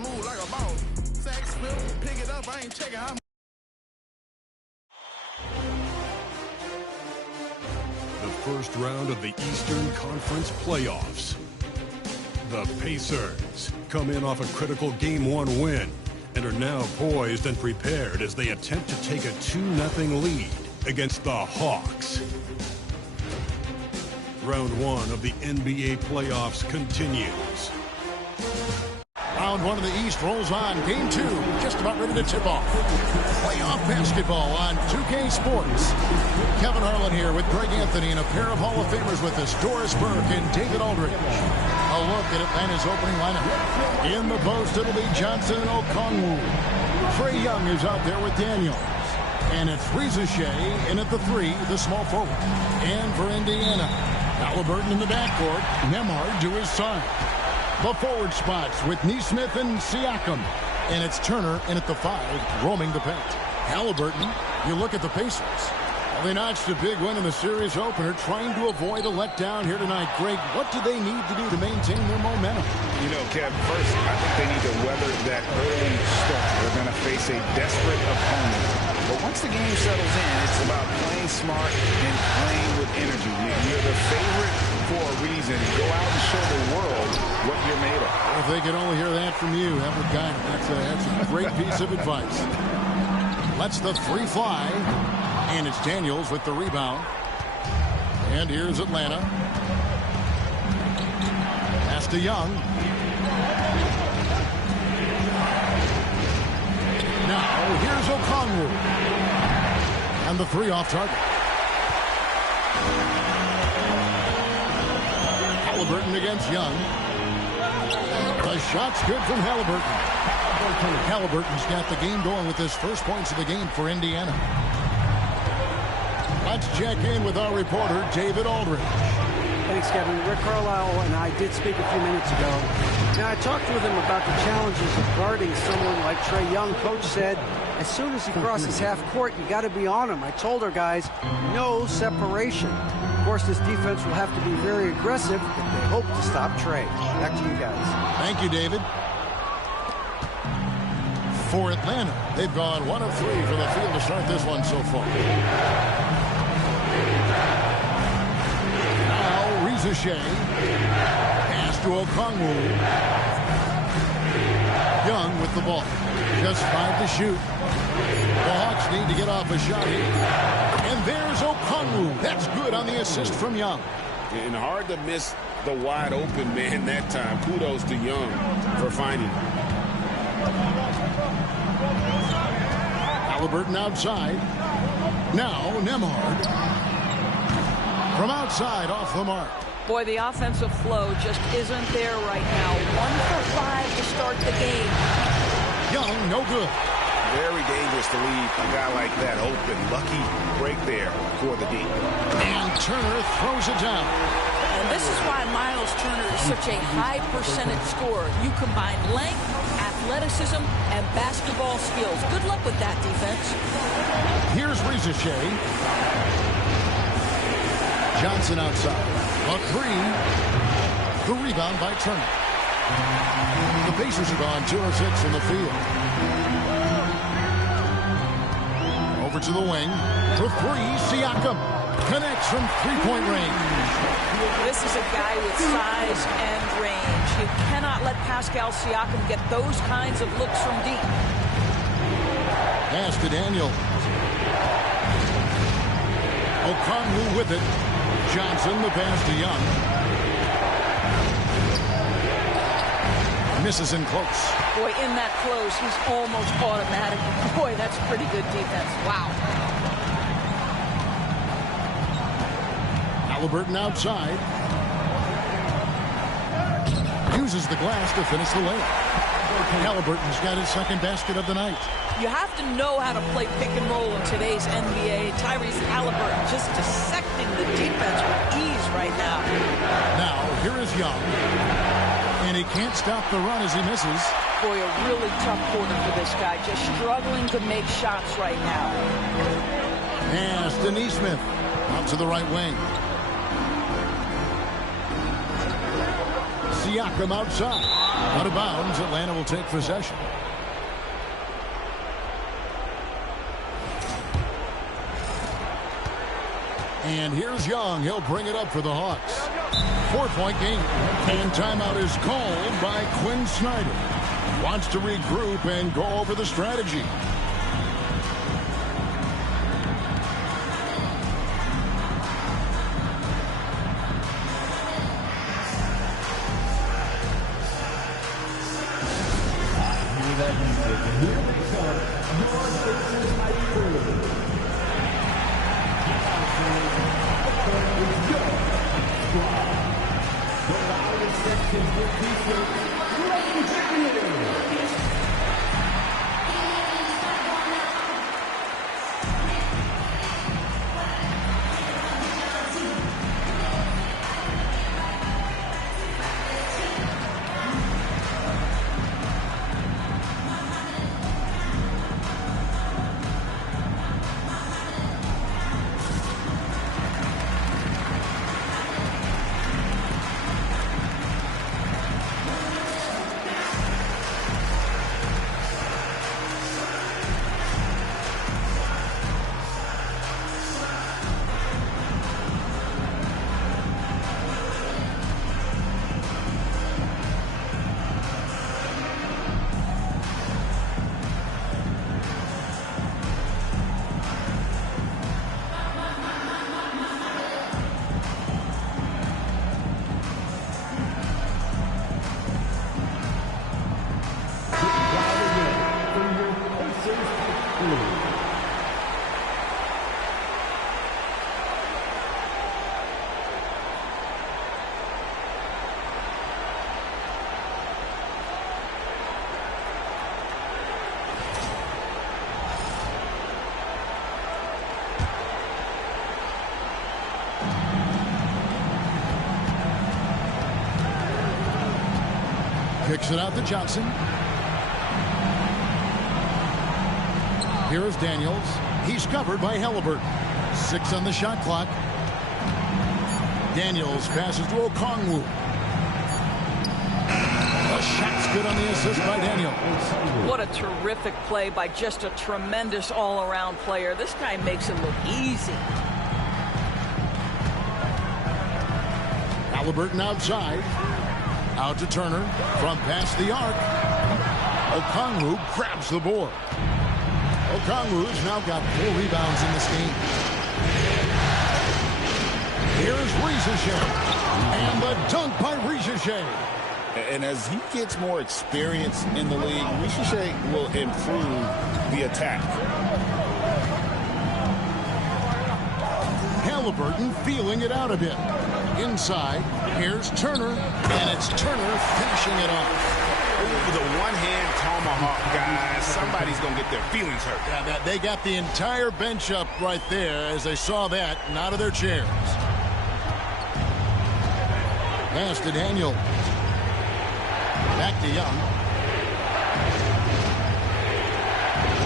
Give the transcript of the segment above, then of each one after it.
move like a boss. Sack Smith, pick it up, I ain't checking how. The first round of the Eastern Conference playoffs. The Pacers come in off a critical Game 1 win and are now poised and prepared as they attempt to take a 2-0 lead against the Hawks. Round 1 of the NBA playoffs continues. Round 1 of the East rolls on. Game 2 just about ready to tip off. Playoff basketball on 2K Sports. Kevin Harlan here with Greg Anthony and a pair of Hall of Famers with us, Doris Burke and David Aldridge. A look at Atlanta's opening lineup. In the post, it'll be Johnson and Okongwu. Trae Young is out there with Daniels. And it's Reza Shea in at the 3, the small forward. And for Indiana, Halliburton in the backcourt, Nembhard to his side. The forward spots with Nesmith and Siakam. And it's Turner in at the 5, roaming the paint. Halliburton, you look at the Pacers. Well, they notched a big win in the series opener, trying to avoid a letdown here tonight. Greg, what do they need to do to maintain their momentum? You know, Kev, first, I think they need to weather that early start. They're going to face a desperate opponent. But once the game settles in, it's about playing smart and playing with energy. You're the favorite for a reason. Go out and show the world what you're made of. If they could only hear that from you, that would guide them. That's a great piece of advice. Lets the 3 fly. And it's Daniels with the rebound. And here's Atlanta. Pass to Young. Now here's Okongwu. And the 3 off target. Halliburton against Young. The shot's good from Halliburton. Halliburton's got the game going with his first points of the game for Indiana. Let's check in with our reporter, David Aldridge. Thanks, Kevin. Rick Carlisle and I did speak a few minutes ago. Now, I talked with him about the challenges of guarding someone like Trae Young. Coach said, as soon as he crosses half court, you got to be on him. I told our guys, no separation. Of course, this defense will have to be very aggressive if they hope to stop Trae. Back to you guys. Thank you, David. For Atlanta, they've gone 1 of 3 for the field to start this one so far. Now, Reza Shea. Pass to Okongwu. Young with the ball. Just 5 to shoot. The Hawks need to get off a shot here. And there's Okongwu. That's good on the assist from Young. And hard to miss the wide open man that time. Kudos to Young for finding him. Halliburton outside. Now Nembhard. From outside off the mark. Boy, the offensive flow just isn't there right now. 1 for 5 to start the game. Young, no good. Very dangerous to leave a guy like that open. Lucky break there for the D. And Turner throws it down. And this is why Miles Turner is such a high percentage scorer. You combine length, athleticism, and basketball skills. Good luck with that defense. Here's Reza Shea. Johnson outside. A 3. The rebound by Turner. The Pacers are gone 2 of 6 in the field. Over to the wing. For 3, Siakam. Connects from 3-point range. This is a guy with size and range. You cannot let Pascal Siakam get those kinds of looks from deep. Pass to Daniel. Okongwu with it. Johnson, the pass to Young. Misses in close. Boy, in that close, he's almost automatic. Boy, that's pretty good defense. Wow. Halliburton outside. Uses the glass to finish the layup. Halliburton's got his second basket of the night. You have to know how to play pick and roll in today's NBA. Tyrese Halliburton just dissecting the defense with ease right now. Now, here is Young. And he can't stop the run as he misses. Boy, a really tough quarter for this guy. Just struggling to make shots right now. Pass to Nesmith. Out to the right wing. Siakam outside. Out of bounds, Atlanta will take possession. And here's Young. He'll bring it up for the Hawks. 4-point game. And timeout is called by Quinn Snyder. Wants to regroup and go over the strategy. Kicks it out to Johnson. Here is Daniels. He's covered by Halliburton. 6 on the shot clock. Daniels passes to Okongwu. The shot's good on the assist by Daniels. What a terrific play by just a tremendous all-around player. This guy makes it look easy. Halliburton outside. Out to Turner from past the arc. Okongwu grabs the board. Okongwu's now got 4 rebounds in this game. Here's Risacher. And the dunk by Risacher. And as he gets more experience in the league, Risacher will improve the attack. Halliburton feeling it out a bit. Inside, here's Turner, and it's Turner finishing it off. Ooh, the one-hand tomahawk, guys. Somebody's going to get their feelings hurt. Yeah, they got the entire bench up right there as they saw that and out of their chairs. Pass to Daniel. Back to Young.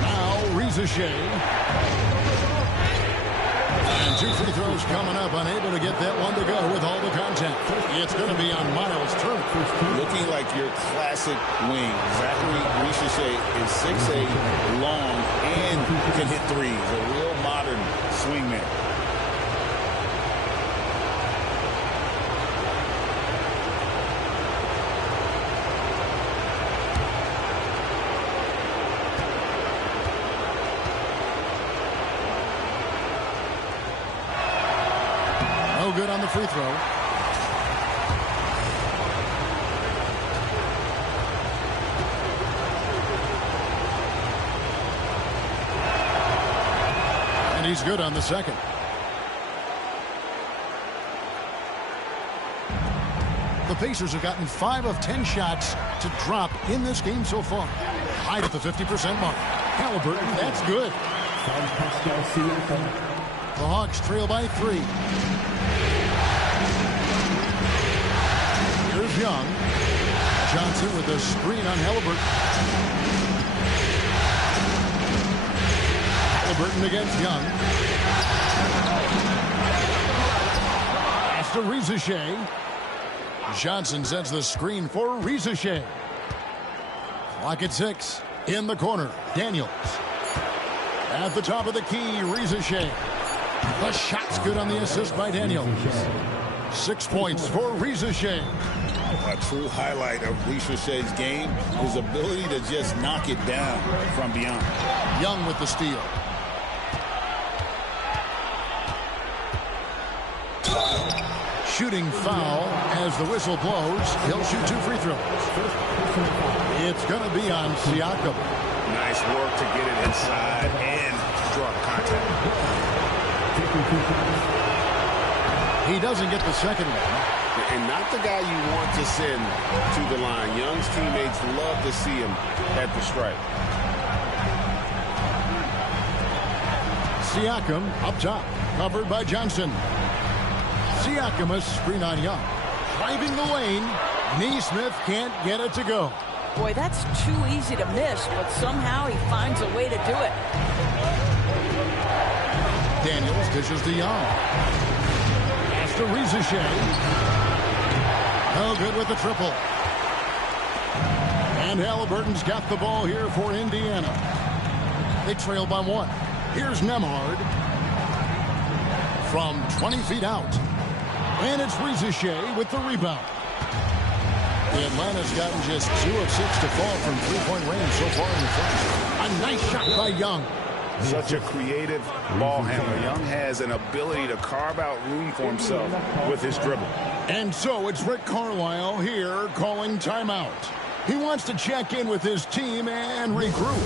Now, Risacher. And 2 free throws coming up, unable to get that one to go with all the contact. It's going to be on Miles Turner. Looking like your classic wing. Zachary Risacher is 6'8", long, and can hit threes. A real modern swingman. No good on the free throw. And he's good on the second. The Pacers have gotten 5 of 10 shots to drop in this game so far. Right at the 50% mark. Halliburton, that's good. The Hawks trail by 3. Here's Young. Johnson with a screen on Halliburton. Halliburton against Young. Pass to Risacher. Johnson sends the screen for Rizachet. Clock at 6. In the corner, Daniels. At the top of the key, Rizachet. The shot's good on the assist by Daniels. 6 points for Rizachet. A true highlight of Rizzachet's game, his ability to just knock it down from beyond. Young with the steal. Shooting foul as the whistle blows. He'll shoot 2 free throws. It's going to be on Siakam. Nice work to get it inside and draw the contact. He doesn't get the second one. And not the guy you want to send to the line. Young's teammates love to see him at the stripe. Siakam up top, covered by Johnson. Siakam a screen on Young. Driving the lane. Nesmith can't get it to go. Boy, that's too easy to miss, but somehow he finds a way to do it. Daniels dishes to Young. Pass to Rizachet. No good with the triple. And Halliburton's got the ball here for Indiana. They trail by 1. Here's Nembhard. From 20 feet out. And it's Rizachet with the rebound. Atlanta's gotten just 2 of 6 to fall from three-point range so far in the first. A nice shot by Young. Such a creative ball handler. Young has an ability to carve out room for himself with his dribble. And so it's Rick Carlisle here calling timeout. He wants to check in with his team and regroup.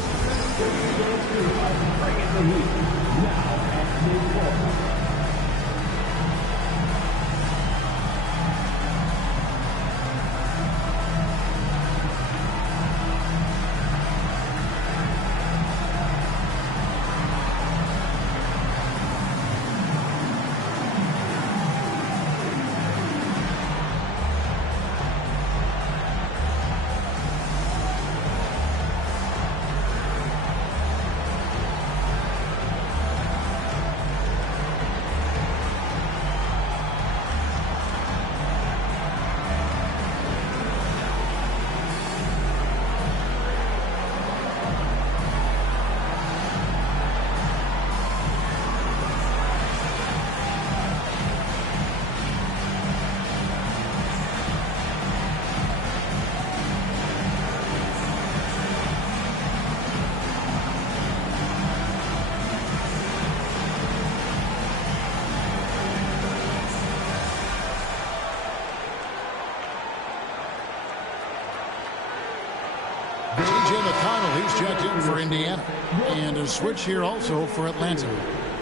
McConnell, he's checked in for Indiana. And a switch here also for Atlanta.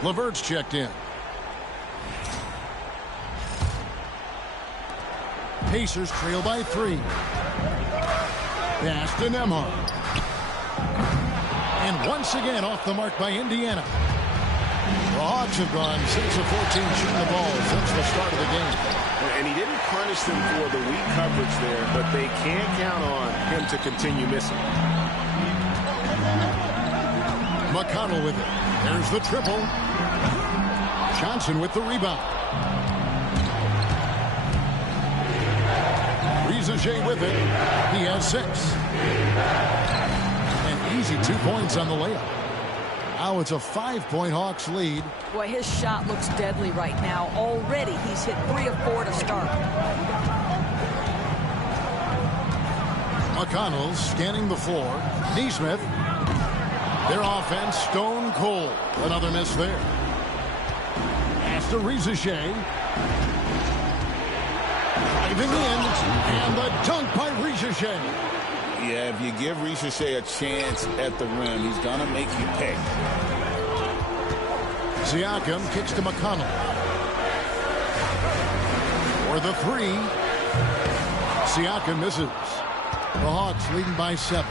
LeVert's checked in. Pacers trail by 3. Pass to Nembhard. And once again off the mark by Indiana. The Hawks have gone 6 of 14 shooting the ball since the start of the game. And he didn't punish them for the weak coverage there, but they can't count on him to continue missing. McConnell with it. There's the triple. Johnson with the rebound. Rizachet with it. He has 6. An easy 2 points on the layup. Now it's a 5-point Hawks lead. Boy, his shot looks deadly right now. Already he's hit 3 of 4 to start. McConnell scanning the floor. Nesmith. Their offense stone cold. Another miss there. Pass to Rizachet. Driving in. And the dunk by Rizachet. Yeah, if you give Rizachet a chance at the rim, he's going to make you pay. Siakam kicks to McConnell. For the 3. Siakam misses. The Hawks leading by 7.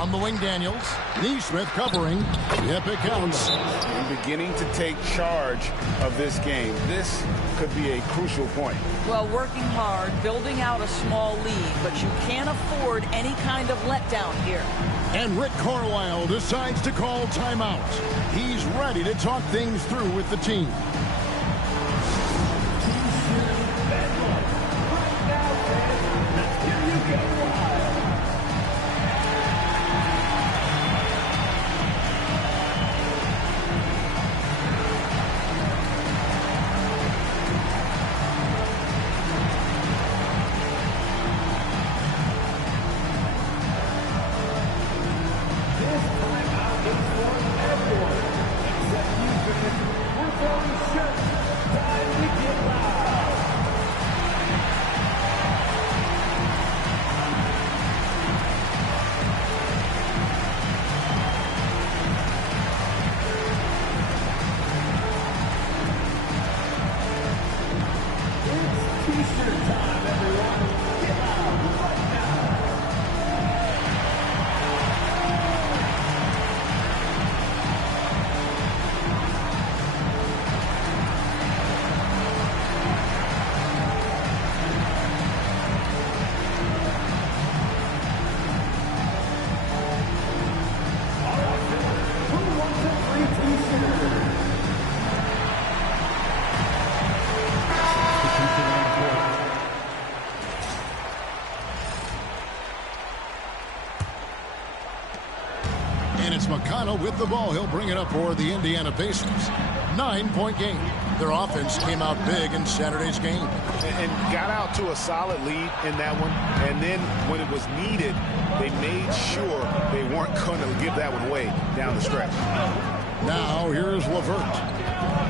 On the wing, Daniels. Nesmith covering. Yep, it counts. And beginning to take charge of this game. This could be a crucial point. Well, working hard, building out a small lead, but you can't afford any kind of letdown here. And Rick Carlisle decides to call timeout. He's ready to talk things through with the team. And it's McConnell with the ball. He'll bring it up for the Indiana Pacers. 9-point game. Their offense came out big in Saturday's game. And got out to a solid lead in that one. And then when it was needed, they made sure they weren't going to give that one away down the stretch. Now here's LeVert.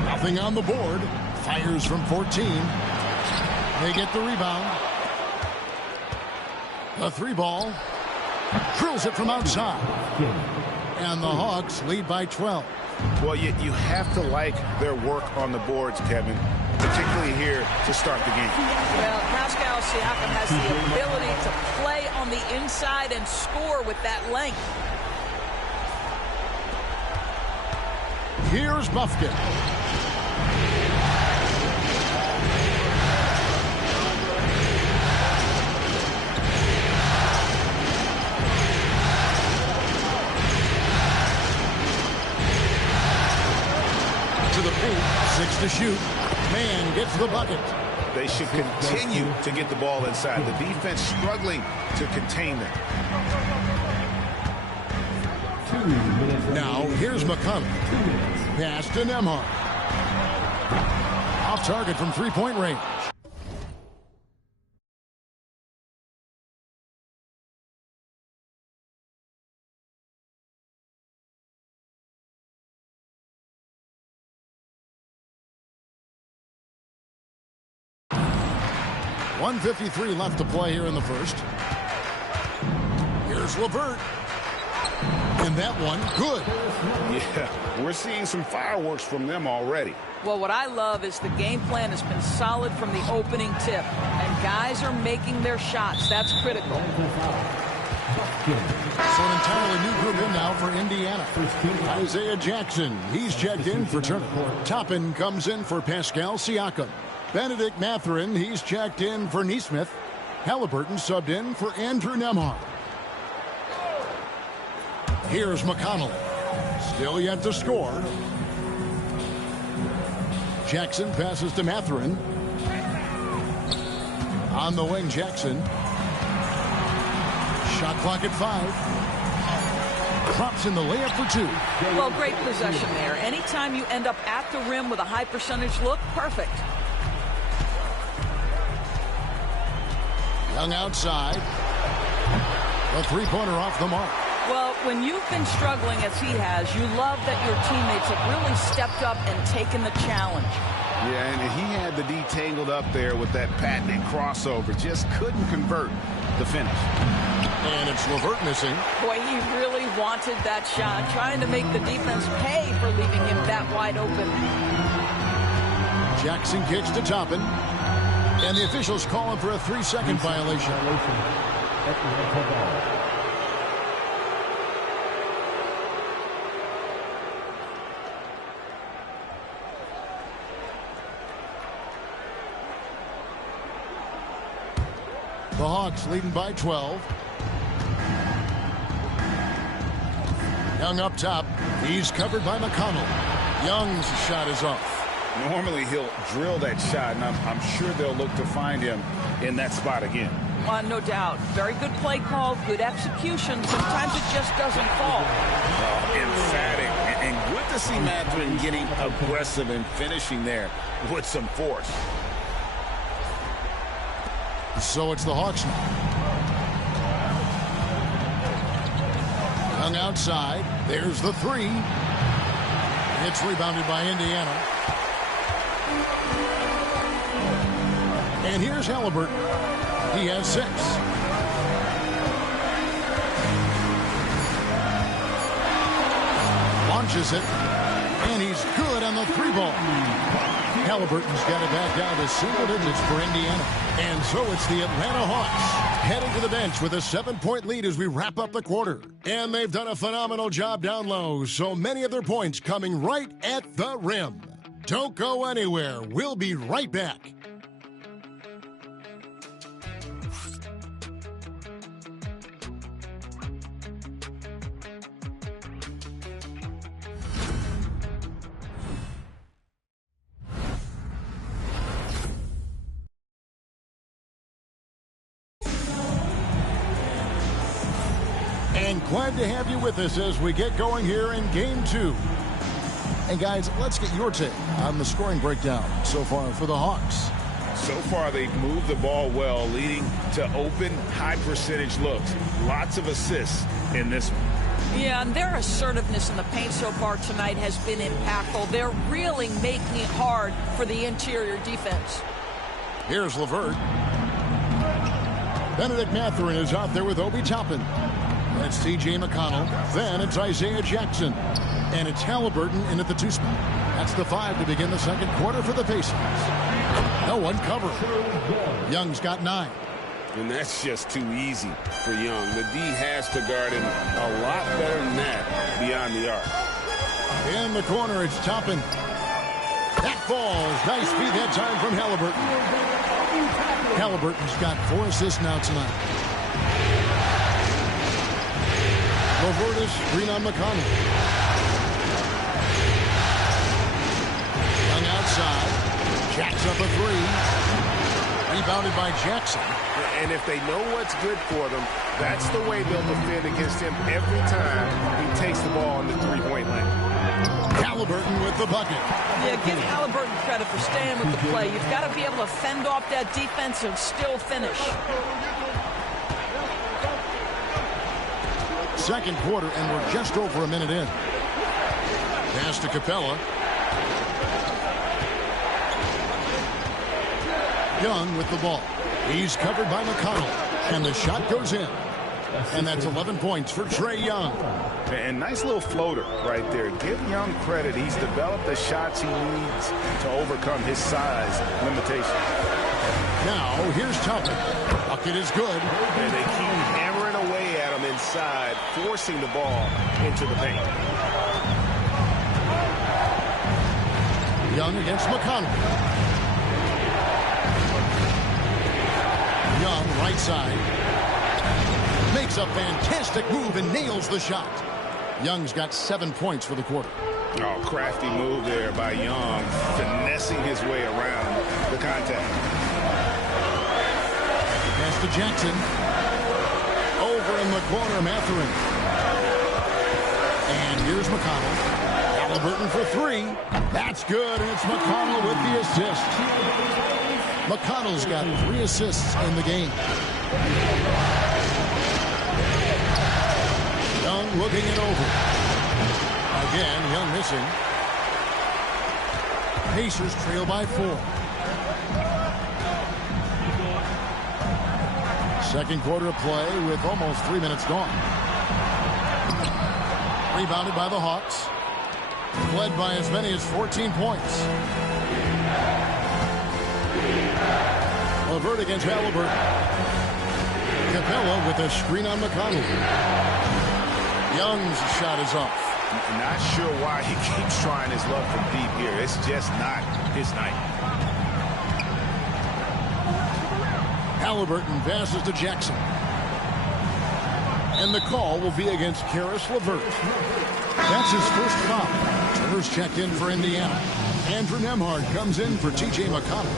Nothing on the board. Fires from 14. They get the rebound. The three ball. Drills it from outside. And the Hawks lead by 12. Well, you have to like their work on the boards, Kevin, particularly here to start the game. Well, Pascal Siakam has the ability to play on the inside and score with that length. Here's Buffkin. To the paint, 6 to shoot. Man gets the bucket. They should continue to get the ball inside. The defense struggling to contain them. Now, here's McConnell. Pass to Nembhard. Off target from three-point range. .153 left to play here in the first. Here's LeVert. And that one, good. Yeah, we're seeing some fireworks from them already. Well, what I love is the game plan has been solid from the opening tip. And guys are making their shots. That's critical. So an entirely new group in now for Indiana. Isaiah Jackson, he's checked in for Turner. Toppin comes in for Pascal Siakam. Benedict Mathurin, he's checked in for Nesmith. Halliburton subbed in for Andrew Nembhard. Here's McConnell. Still yet to score. Jackson passes to Mathurin. On the wing, Jackson. Shot clock at 5. Drops in the layup for 2. Well, great possession there. Anytime you end up at the rim with a high percentage look, perfect. Young outside. The three-pointer off the mark. Well, when you've been struggling as he has, you love that your teammates have really stepped up and taken the challenge. Yeah, and he had the D tangled up there with that patented crossover. Just couldn't convert the finish. And it's LeVert missing. Boy, he really wanted that shot, trying to make the defense pay for leaving him that wide open. Jackson kicks to Toppin. And the officials call him for a 3-second violation. The Hawks leading by 12. Young up top. He's covered by McConnell. Young's shot is off. Normally he'll drill that shot, and I'm sure they'll look to find him in that spot again. No doubt. Very good play call, good execution. Sometimes it just doesn't fall. Emphatic. And good to see Mathurin getting aggressive and finishing there with some force. So it's the Hawks now. Young outside. There's the 3. It's rebounded by Indiana. And here's Halliburton. He has 6. Launches it. And he's good on the 3-ball. Halliburton's got it back down to single digits for Indiana. And so it's the Atlanta Hawks heading to the bench with a 7-point lead as we wrap up the quarter. And they've done a phenomenal job down low. So many of their points coming right at the rim. Don't go anywhere. We'll be right back. And glad to have you with us as we get going here in Game 2. And guys, let's get your take on the scoring breakdown so far for the Hawks. So far, they've moved the ball well, leading to open, high-percentage looks. Lots of assists in this one. Yeah, and their assertiveness in the paint so far tonight has been impactful. They're really making it hard for the interior defense. Here's LeVert. Benedict Mathurin is out there with Obi Toppin. That's T.J. McConnell. Then it's Isaiah Jackson. And it's Halliburton in at the 2 spot. That's the 5 to begin the second quarter for the Pacers. No one covered. Young's got 9. And that's just too easy for Young. The D has to guard him a lot better than that beyond the arc. In the corner, it's Toppin. That falls. Nice feed that time from Halliburton. Halliburton's got 4 assists now tonight. Lovertis, screen on McConnell. Young outside. Jacks up a 3. Rebounded by Jackson. And if they know what's good for them, that's the way they'll defend against him every time he takes the ball in the three-point line. Halliburton with the bucket. Yeah, give Halliburton credit for staying with the play. You've got to be able to fend off that defense and still finish. Second quarter, and we're just over a minute in. Pass to Capella. Young with the ball. He's covered by McConnell, and the shot goes in. And that's 11 points for Trae Young. And nice little floater right there. Give Young credit. He's developed the shots he needs to overcome his size limitation. Now, here's Toppin. Bucket is good. And they keep hammering away at him inside, forcing the ball into the paint. Young against McConnell. Young, right side. Makes a fantastic move and nails the shot. Young's got 7 points for the quarter. Oh, crafty move there by Young, finessing his way around the contact. Pass to Jackson. Over in the corner, Mathurin. And here's McConnell. Halliburton for 3. That's good, and it's McConnell with the assist. McConnell's got 3 assists in the game. Young looking it over. Again, Young missing. Pacers trail by 4. Second quarter of play with almost 3 minutes gone. Rebounded by the Hawks. Led by as many as 14 points. LeVert against Halliburton. Capella with a screen on McConnell. Young's shot is off. Not sure why he keeps trying his luck from deep here. It's just not his night. Halliburton passes to Jackson. And the call will be against Caris LeVert. That's his first foul. Turner's checked in for Indiana. Andrew Nembhard comes in for T.J. McConnell.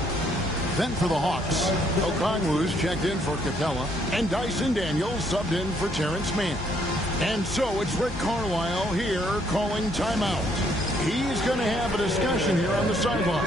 Then for the Hawks, Okongwu's checked in for Capella, and Dyson Daniels subbed in for Terrence Mann. And so it's Rick Carlisle here calling timeout. He's going to have a discussion here on the sideline.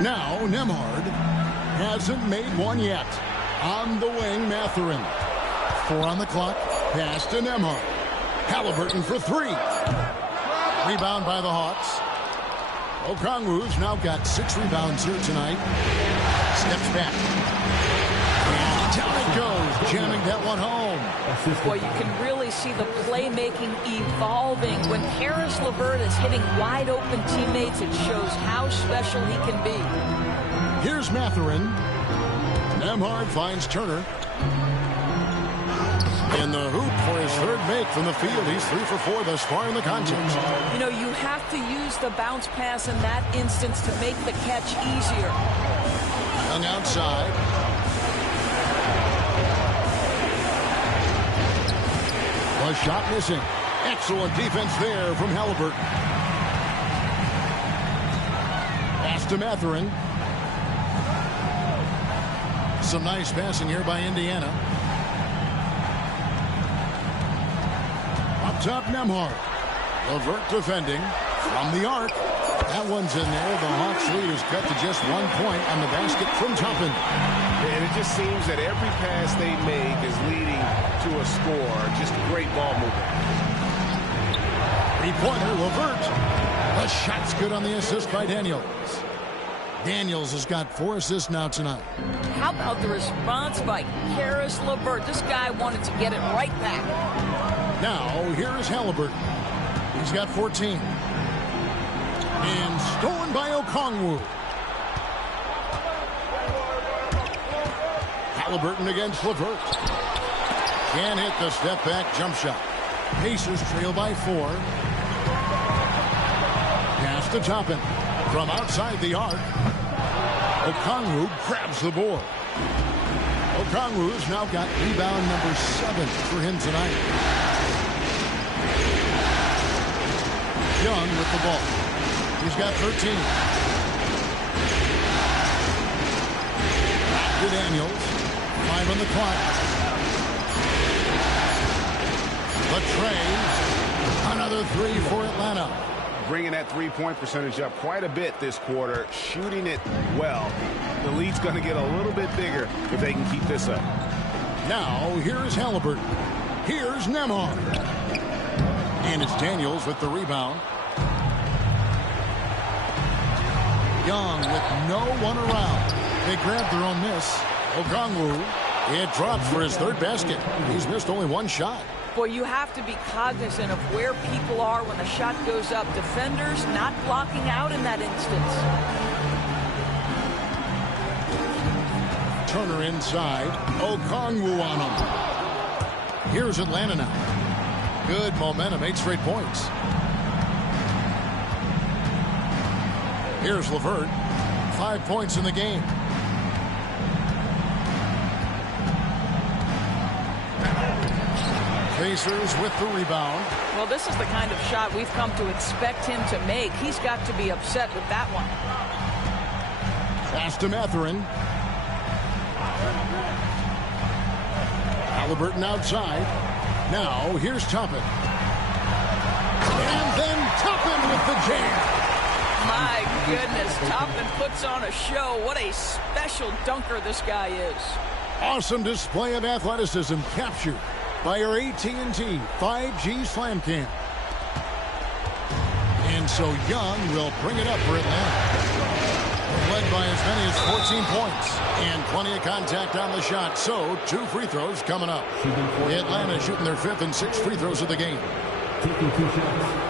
Now Nembhard hasn't made one yet. On the wing, Mathurin. 4 on the clock. Pass to Nembhard. Halliburton for 3. Rebound by the Hawks. Okongwu's now got 6 rebounds here tonight. Steps back. And down it goes, jamming that one home. Well, you can really see the playmaking evolving. When Caris LeVert is hitting wide-open teammates, it shows how special he can be. Here's Mathurin. Nembhard finds Turner. In the hoop for his 3rd make from the field. He's 3 for 4 thus far in the contest. You know, you have to use the bounce pass in that instance to make the catch easier. Young outside. A shot missing. Excellent defense there from Halliburton. Pass to Mathurin. Some nice passing here by Indiana. Up top, Nembhard. LeVert defending from the arc. That one's in there. The Hawks lead is cut to just 1 point on the basket from Toppin. And it just seems that every pass they make is leading to a score. Just great ball movement. 3-pointer, LeVert. The shot's good on the assist by Daniels. Daniels has got 4 assists now tonight. How about the response by Caris LeVert? This guy wanted to get it right back. Now, here is Halliburton. He's got 14. And stolen by Okongwu. Halliburton against LeVert. Can't hit the step-back jump shot. Pacers trail by 4. Pass to Toppin. From outside the arc. Okongwu grabs the board. Okongwu's now got rebound number 7 for him tonight. Young with the ball. He's got 13. Back to Daniels. 5 on the clock. Latrey. Another 3 for Atlanta. Bringing that three-point percentage up quite a bit this quarter, shooting it well. The lead's going to get a little bit bigger if they can keep this up. Now, here's Halliburton. Here's Nembhard. And it's Daniels with the rebound. Young with no one around. They grabbed their own miss. Okongwu, it drops for his 3rd basket. He's missed only 1 shot. Boy, you have to be cognizant of where people are when the shot goes up. Defenders not blocking out in that instance. Turner inside. Okongwu on him. Here's Atlanta now. Good momentum, 8 straight points. Here's LeVert. 5 points in the game. Pacers with the rebound. Well, this is the kind of shot we've come to expect him to make. He's got to be upset with that one. Pass to Mathurin. Halliburton outside. Now, here's Toppin. And then Toppin with the jam. My goodness, Toppin puts on a show. What a special dunker this guy is. Awesome display of athleticism captured by our AT&T 5G Slam Cam. And so Young will bring it up for Atlanta. Led by as many as 14 points and plenty of contact on the shot. So 2 free throws coming up. Atlanta shooting their 5th and 6th free throws of the game. Taking 2 shots.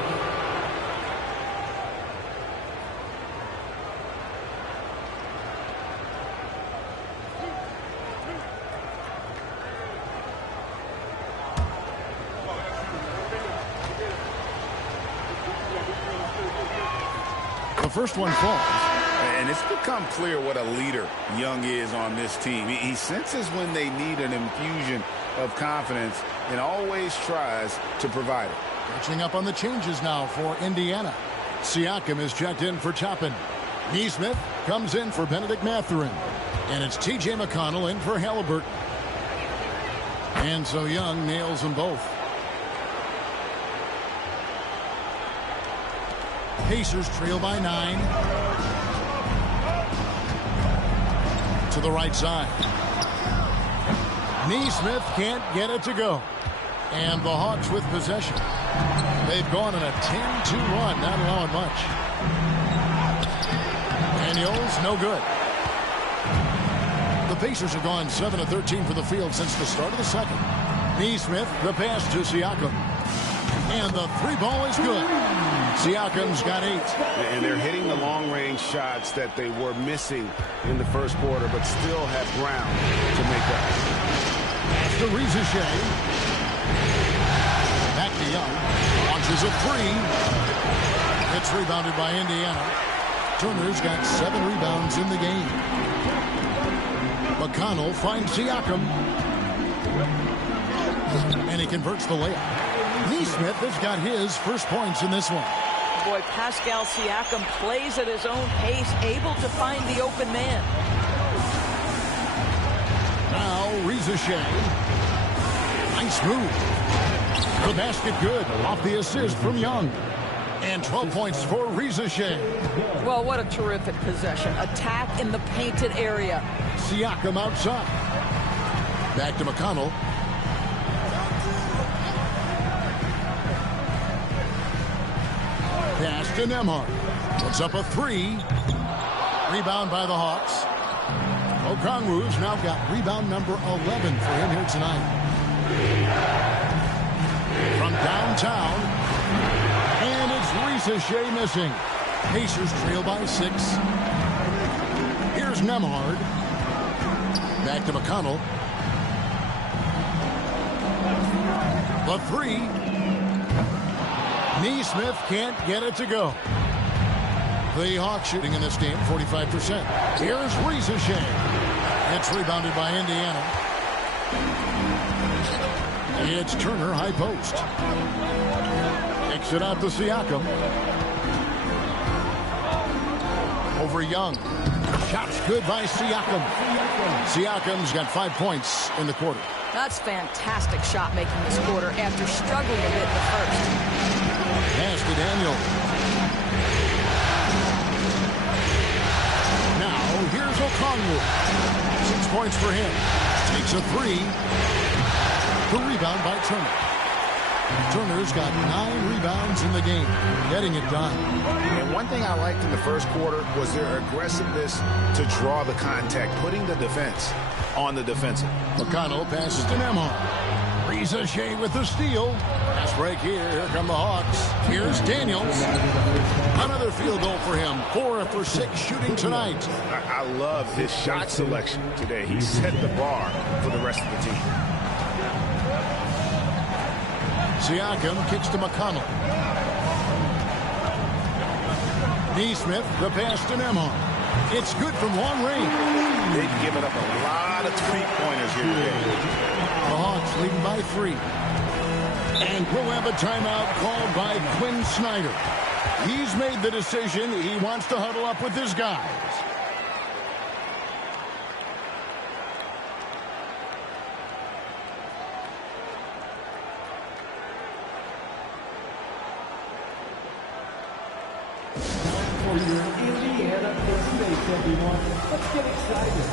The first one falls. And it's become clear what a leader Young is on this team. He senses when they need an infusion of confidence and always tries to provide it. Catching up on the changes now for Indiana. Siakam is checked in for Toppin. Nesmith comes in for Benedict Mathurin. And it's T.J. McConnell in for Halliburton. And so Young nails them both. Pacers trail by 9. to the right side. Neesmith can't get it to go. And the Hawks with possession. They've gone on a 10-2 run, not allowing much. Daniels, no good. The Pacers have gone 7 of 13 for the field since the start of the second. Neesmith, the pass to Siakam. And the three ball is good. Siakam's got 8. And they're hitting the long-range shots that they were missing in the first quarter, but still have ground to make up. To Reza Shea. Back to Young. Launches a 3. It's rebounded by Indiana. Turner's got 7 rebounds in the game. McConnell finds Siakam. And he converts the layup. Neesmith has got his first points in this one. Boy, Pascal Siakam plays at his own pace, able to find the open man. Now, Reza Shea. Nice move. The basket good. Off the assist from Young. And 12 points for Reza Shea. Well, what a terrific possession. Attack in the painted area. Siakam outside. Back to McConnell. Pass to Nembhard. Puts up a 3. Rebound by the Hawks. Okongwu's now got rebound number 11 for him here tonight. From downtown. And it's Reza Shea missing. Pacers trail by 6. Here's Nembhard. Back to McConnell. The 3. Neesmith can't get it to go. The Hawks shooting in this game 45%. Here's Reza Shea. It's rebounded by Indiana. It's Turner, high post. Kicks it out to Siakam. Over Young. Shots good by Siakam. Siakam's got 5 points in the quarter. That's fantastic shot making this quarter after struggling a bit in the first. Pass to Daniel. Now, here's Okongwu. 6 points for him. Takes a 3. The rebound by Turner. Turner's got 9 rebounds in the game. Getting it done. And one thing I liked in the first quarter was their aggressiveness to draw the contact, putting the defense on the defensive. McConnell passes to Nembhard. Reza Shea with the steal. Pass break here. Here come the Hawks. Here's Daniels. Another field goal for him. 4 for 6 shooting tonight. I love his shot selection today. He set the bar for the rest of the team. Siakam kicks to McConnell. Neesmith, the pass to Nembhard. It's good from long range. They've given up a lot of three-pointers here today. The Hawks leading by 3. And we'll have a timeout called by Quinn Snyder. He's made the decision. He wants to huddle up with his guys. For your Indiana States, everyone. Let's get excited.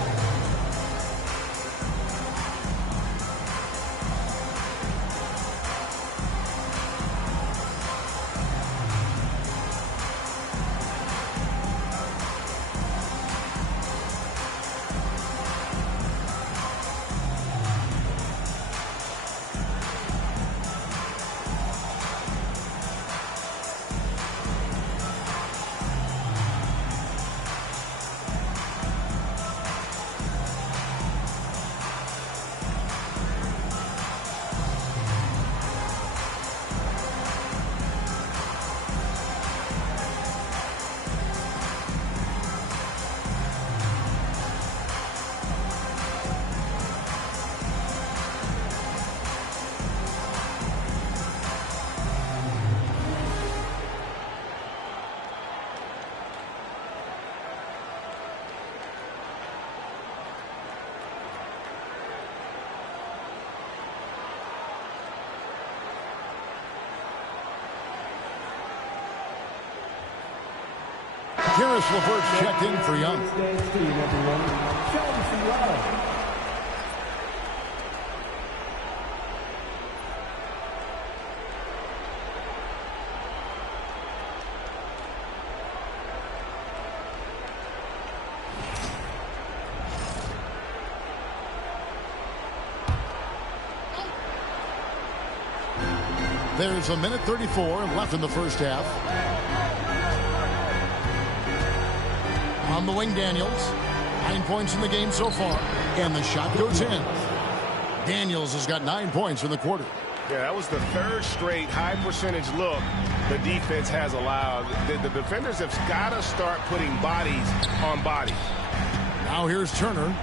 Karis LeVert checked in for Young. Stands team, everyone. Sheldon Serrano. There's a minute 34 left in the first half. On the wing, Daniels. 9 points in the game so far. And the shot goes in. Daniels has got 9 points in the quarter. Yeah, that was the third straight high percentage look the defense has allowed. The defenders have got to start putting bodies on bodies. Now here's Turner.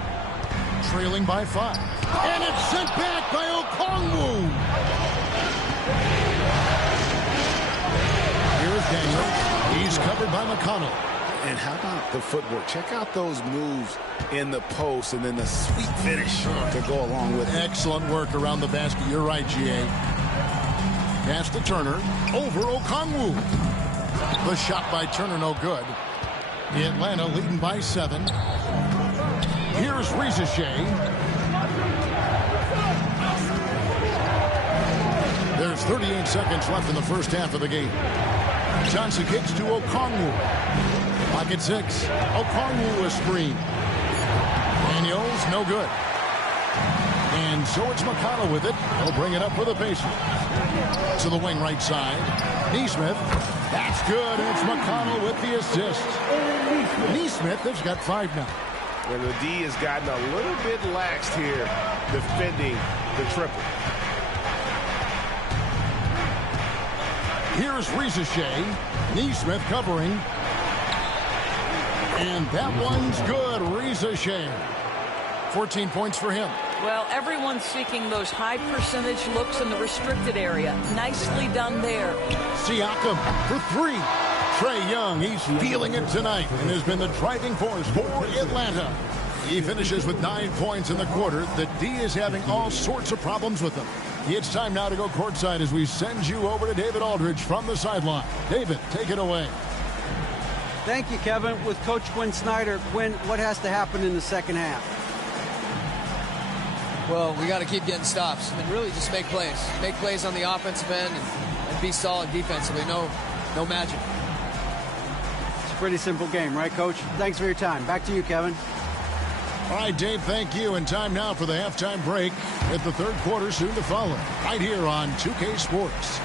Trailing by 5. And it's sent back by Okongwu. Here's Daniels. He's covered by McConnell. And how about the footwork? Check out those moves in the post and then the sweet finish to go along with it. Excellent work around the basket. You're right, G.A. Pass to Turner. Over Okongwu. The shot by Turner, no good. Atlanta leading by 7. Here's Risacher. There's 38 seconds left in the first half of the game. Johnson kicks to Okongwu. Pocket 6. Okongwu a screen. Daniels, no good. And so it's McConnell with it. He'll bring it up for the Pacers. To the wing right side. Nesmith. That's good. And it's McConnell with the assist. Nesmith has got 5 now. And the D has gotten a little bit laxed here defending the triple. Here's Risacher. Nesmith covering. And that one's good. Risacher. 14 points for him. Well, everyone's seeking those high percentage looks in the restricted area. Nicely done there. Siakam for 3. Trae Young, he's feeling it tonight and has been the driving force for Atlanta. He finishes with 9 points in the quarter. The D is having all sorts of problems with him. It's time now to go courtside as we send you over to David Aldridge from the sideline. David, take it away. Thank you, Kevin. With Coach Quinn Snyder, Quinn, what has to happen in the second half? Well, we got to keep getting stops and really just make plays. Make plays on the offensive end and be solid defensively. No magic. It's a pretty simple game, right, Coach? Thanks for your time. Back to you, Kevin. All right, Dave, thank you. And time now for the halftime break with the third quarter soon to follow right here on 2K Sports.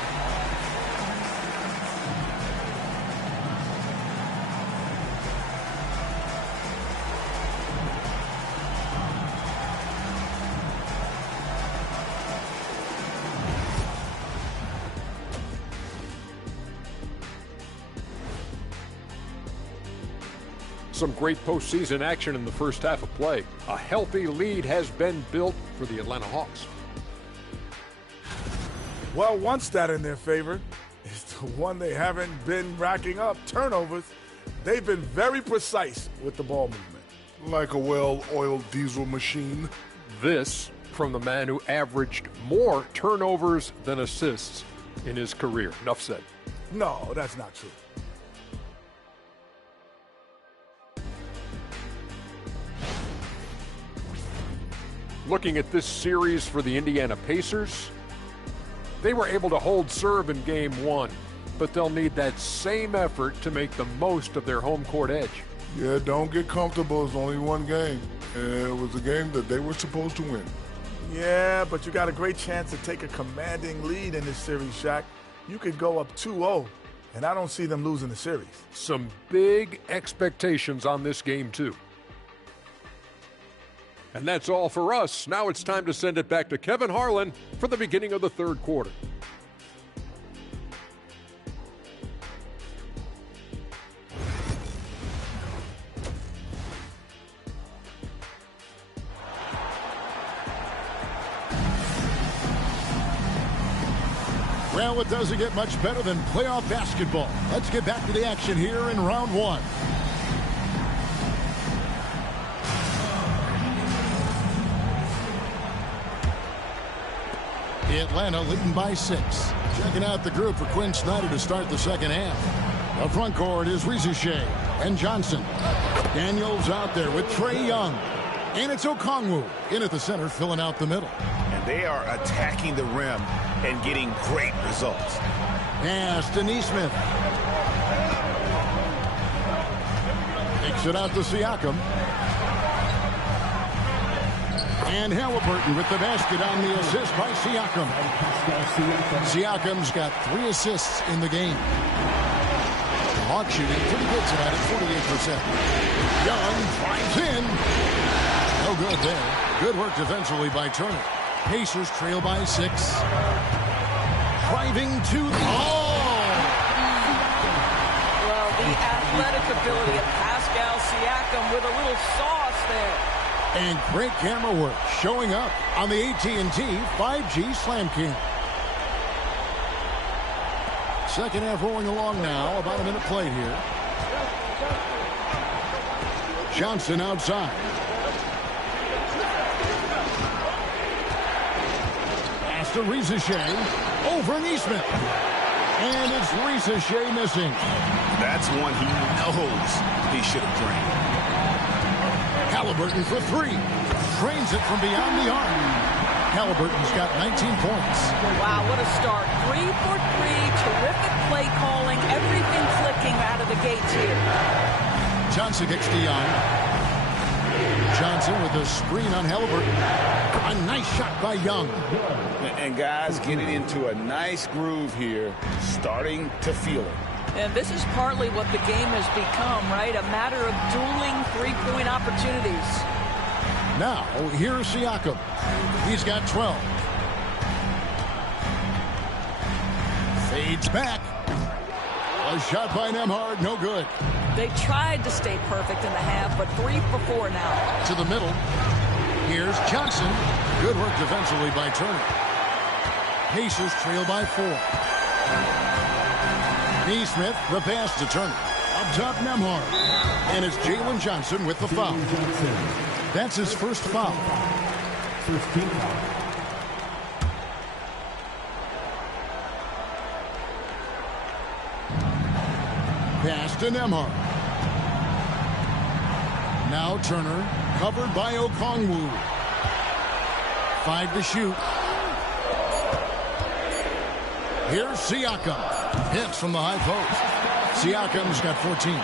Some great postseason action in the first half of play. A healthy lead has been built for the Atlanta Hawks. Well, one stat in their favor is the one they haven't been racking up, turnovers. They've been very precise with the ball movement. Like a well-oiled diesel machine. This from the man who averaged more turnovers than assists in his career. Enough said. No, that's not true. Looking at this series for the Indiana Pacers, they were able to hold serve in game 1, but they'll need that same effort to make the most of their home court edge. Yeah, don't get comfortable. It's only one game. And it was a game that they were supposed to win. Yeah, but you got a great chance to take a commanding lead in this series, Shaq. You could go up 2-0, and I don't see them losing the series. Some big expectations on this game, too. And that's all for us. Now it's time to send it back to Kevin Harlan for the beginning of the third quarter. Well, it doesn't get much better than playoff basketball. Let's get back to the action here in round 1. Atlanta leading by 6. Checking out the group for Quinn Snyder to start the second half. The front court is Rizushea and Johnson. Daniels out there with Trae Young. And it's Okongwu in at the center, filling out the middle. And they are attacking the rim and getting great results. Pass to Nesmith. Takes it out to Siakam. And Halliburton with the basket on the assist by Siakam. Siakam's got 3 assists in the game. Hawks shooting pretty good tonight at 48%. Young drives in. No good there. Good work defensively by Turner. Pacers trail by 6. Driving to the... Well, the athletic ability of Pascal Siakam with a little sauce there. And great camera work showing up on the AT&T 5G Slam King. Second half rolling along now. About a minute played here. Johnson outside. Pass to Rizushea. Over Nesmith. And it's Rizushea missing. That's one he knows he should have drained. Halliburton for 3. Drains it from beyond the arc. Halliburton's got 19 points. Wow, what a start. 3 for 3. Terrific play calling. Everything clicking out of the gates here. Johnson kicks to Young. Johnson with a screen on Halliburton. A nice shot by Young. And guys getting into a nice groove here, starting to feel it. And this is partly what the game has become, right? A matter of dueling three-point opportunities. Now, here's Siakam. He's got 12. Fades back. A shot by Nembhard, no good. They tried to stay perfect in the half, but 3 for 4 now. To the middle. Here's Johnson. Good work defensively by Turner. Pacers trail by 4. Nesmith, the pass to Turner. Up top, Nembhard. And it's Jalen Johnson with the foul. That's his first foul. First team foul. Pass to Nembhard. Now Turner, covered by Okongwu. 5 to shoot. Here's Siakam. Hits from the high post. Siakam's got 14.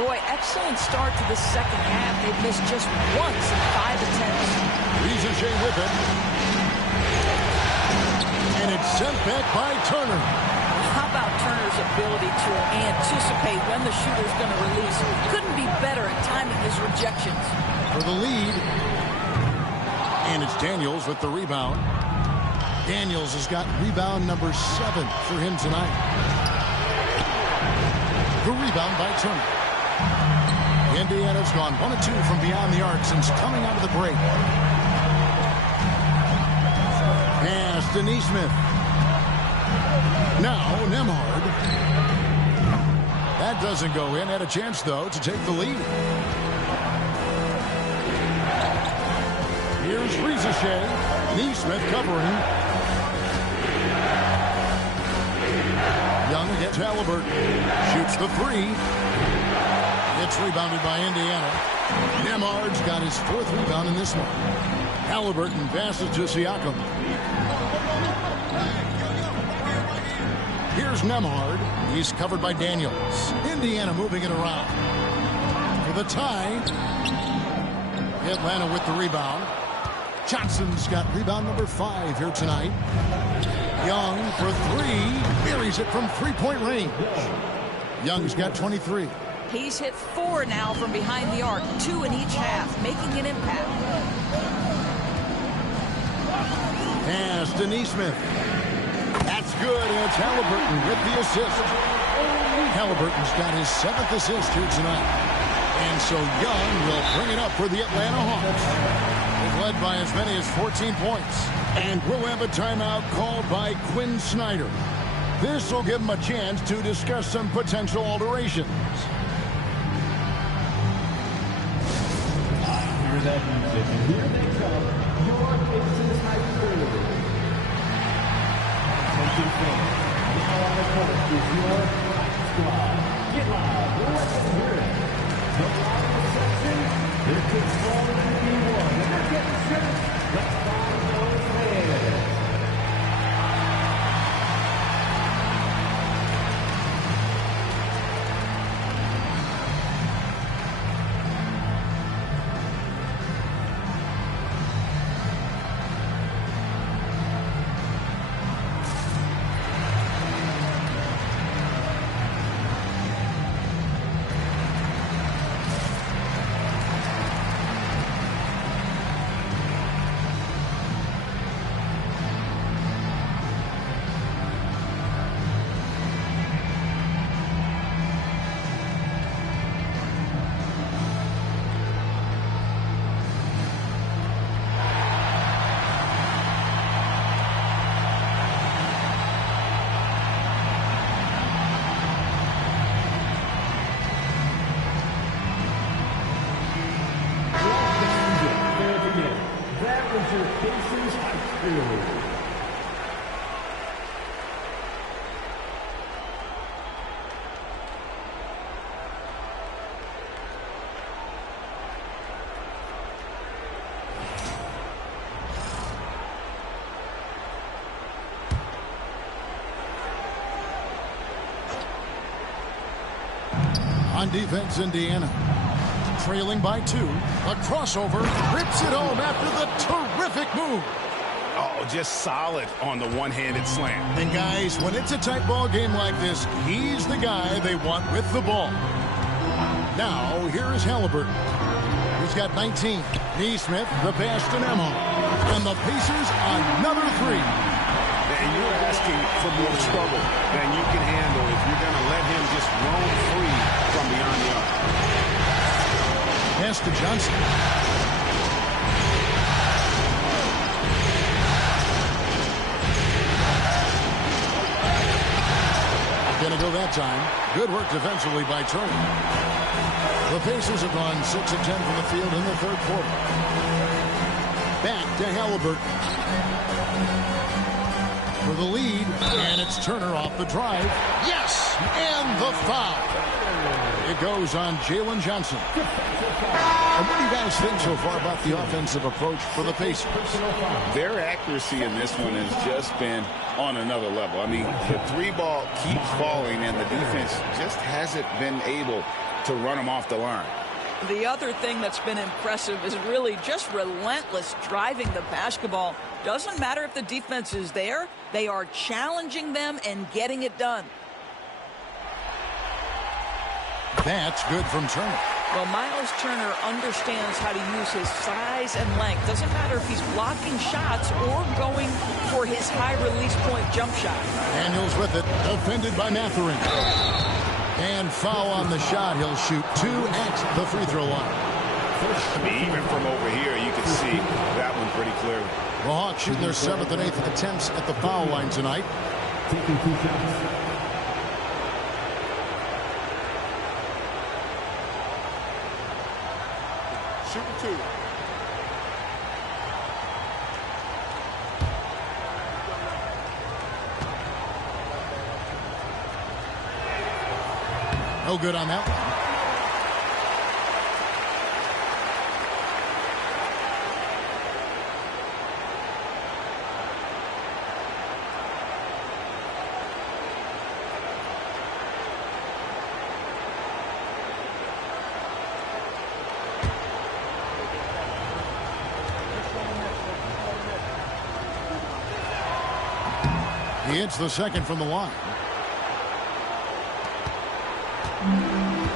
Boy, excellent start to the second half. They've missed just once in 5 attempts. Rizushea with it. And it's sent back by Turner. How about Turner's ability to anticipate when the shooter's going to release? Couldn't be better at timing his rejections. For the lead. And it's Daniels with the rebound. Daniels has got rebound number 7 for him tonight. The rebound by Turner. Indiana's gone 1 of 2 from beyond the arc since coming out of the break. Pass to Nesmith. Now Nembhard. That doesn't go in. Had a chance, though, to take the lead. Here's Rizushea. Nesmith covering. Young against Halliburton. Shoots the 3. It's rebounded by Indiana. Nembhard's got his 4th rebound in this one. Halliburton passes to Siakam. Here's Nembhard. He's covered by Daniels. Indiana moving it around. For the tie. Atlanta with the rebound. Johnson's got rebound number 5 here tonight. Young for 3. Buries it from 3-point range. Young's got 23. He's hit 4 now from behind the arc, 2 in each half, making an impact. Pass to Nesmith. That's good, and it's Halliburton with the assist. Halliburton's got his 7th assist here tonight. And so Young will bring it up for the Atlanta Hawks. They've led by as many as 14 points. And we'll have a timeout called by Quinn Snyder. This will give him a chance to discuss some potential alterations. Hear that music, and here they come, your Pacers High School. Attention fans, now on the court is your squad. On defense, Indiana trailing by 2. A crossover, rips it home after the terrific move. Oh, just solid on the one-handed slam. And guys, when it's a tight ball game like this, he's the guy they want with the ball. Now, here is Halliburton. He's got 19. Neesmith, the pass to Nemo. And the Pacers another 3. And you're asking for more trouble than you can handle if you're going to let him just roam free from beyond the arc. Pass to Johnson. Gonna go that time. Good work defensively by Turner. The Pacers have gone 6 of 10 from the field in the third quarter. Back to Halliburton. For the lead, and it's Turner off the drive. Yes! And the foul. It goes on Jalen Johnson. And what do you guys think so far about the offensive approach for the Pacers? Their accuracy in this one has just been on another level. I mean, the 3-ball keeps falling, and the defense just hasn't been able to run them off the line. The other thing that's been impressive is really just relentless driving the basketball. Doesn't matter if the defense is there, they are challenging them and getting it done. That's good from Turner. Well, Miles Turner understands how to use his size and length. Doesn't matter if he's blocking shots or going for his high release point jump shot. Daniels with it, defended by Mathurin. And foul on the shot. He'll shoot 2 at the free throw line. I mean, even from over here, you can see that one pretty clearly. The Hawks shooting their 7th and 8th attempts at the foul line tonight. Taking 2 shots. Shooting 2. No good on that one. He hits the second from the line.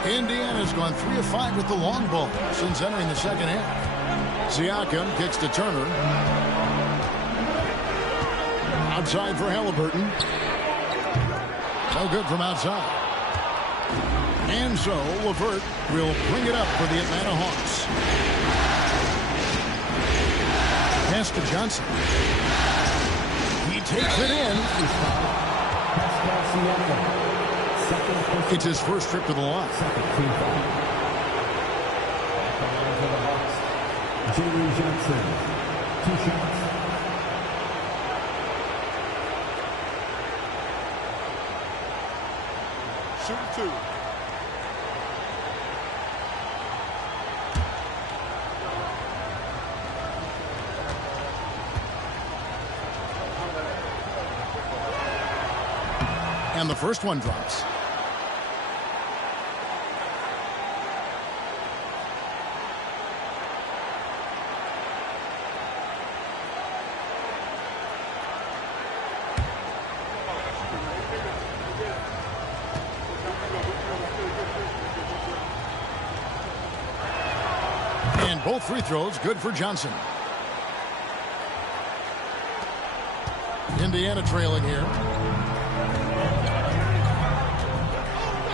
Indiana's gone 3 of 5 with the long ball since entering the second half. Siakam kicks to Turner. Outside for Halliburton. No good from outside. And so LeVert will bring it up for the Atlanta Hawks. Pass to Johnson. He takes it in. It's his first trip to the line. Jalen Johnson, 2 shots. Shooting 2. And the first one drops. And both free throws good for Johnson. Indiana trailing here.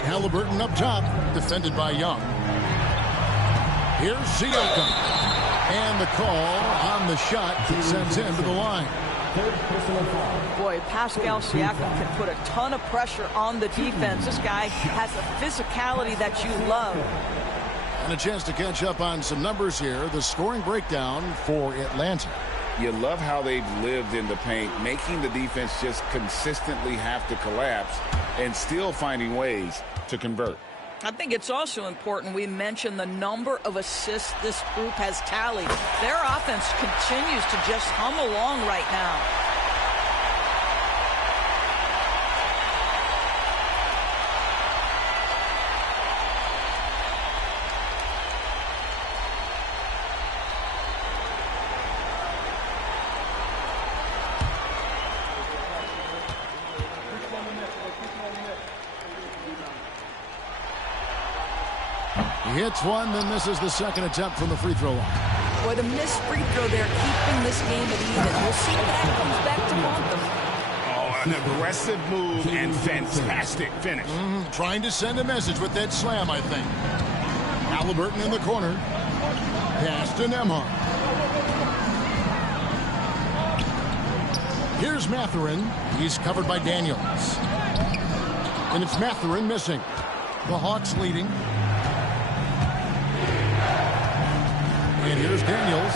Halliburton up top, defended by Young. Here's Siakam. And the call on the shot that sends him to the line. Boy, Pascal Siakam can put a ton of pressure on the defense. This guy has a physicality that you love. And a chance to catch up on some numbers here. The scoring breakdown for Atlanta. You love how they've lived in the paint, making the defense just consistently have to collapse and still finding ways to convert. I think it's also important we mention the number of assists this group has tallied. Their offense continues to just hum along right now. He hits one, then misses the second attempt from the free throw line. Boy, the missed free throw there, keeping this game at even. We'll see if that comes back to haunt them. Oh, an aggressive move and fantastic finish. Trying to send a message with that slam, I think. Halliburton in the corner. Pass to Nembhard. Here's Mathurin. He's covered by Daniels. And it's Mathurin missing. The Hawks leading. And here's Daniels.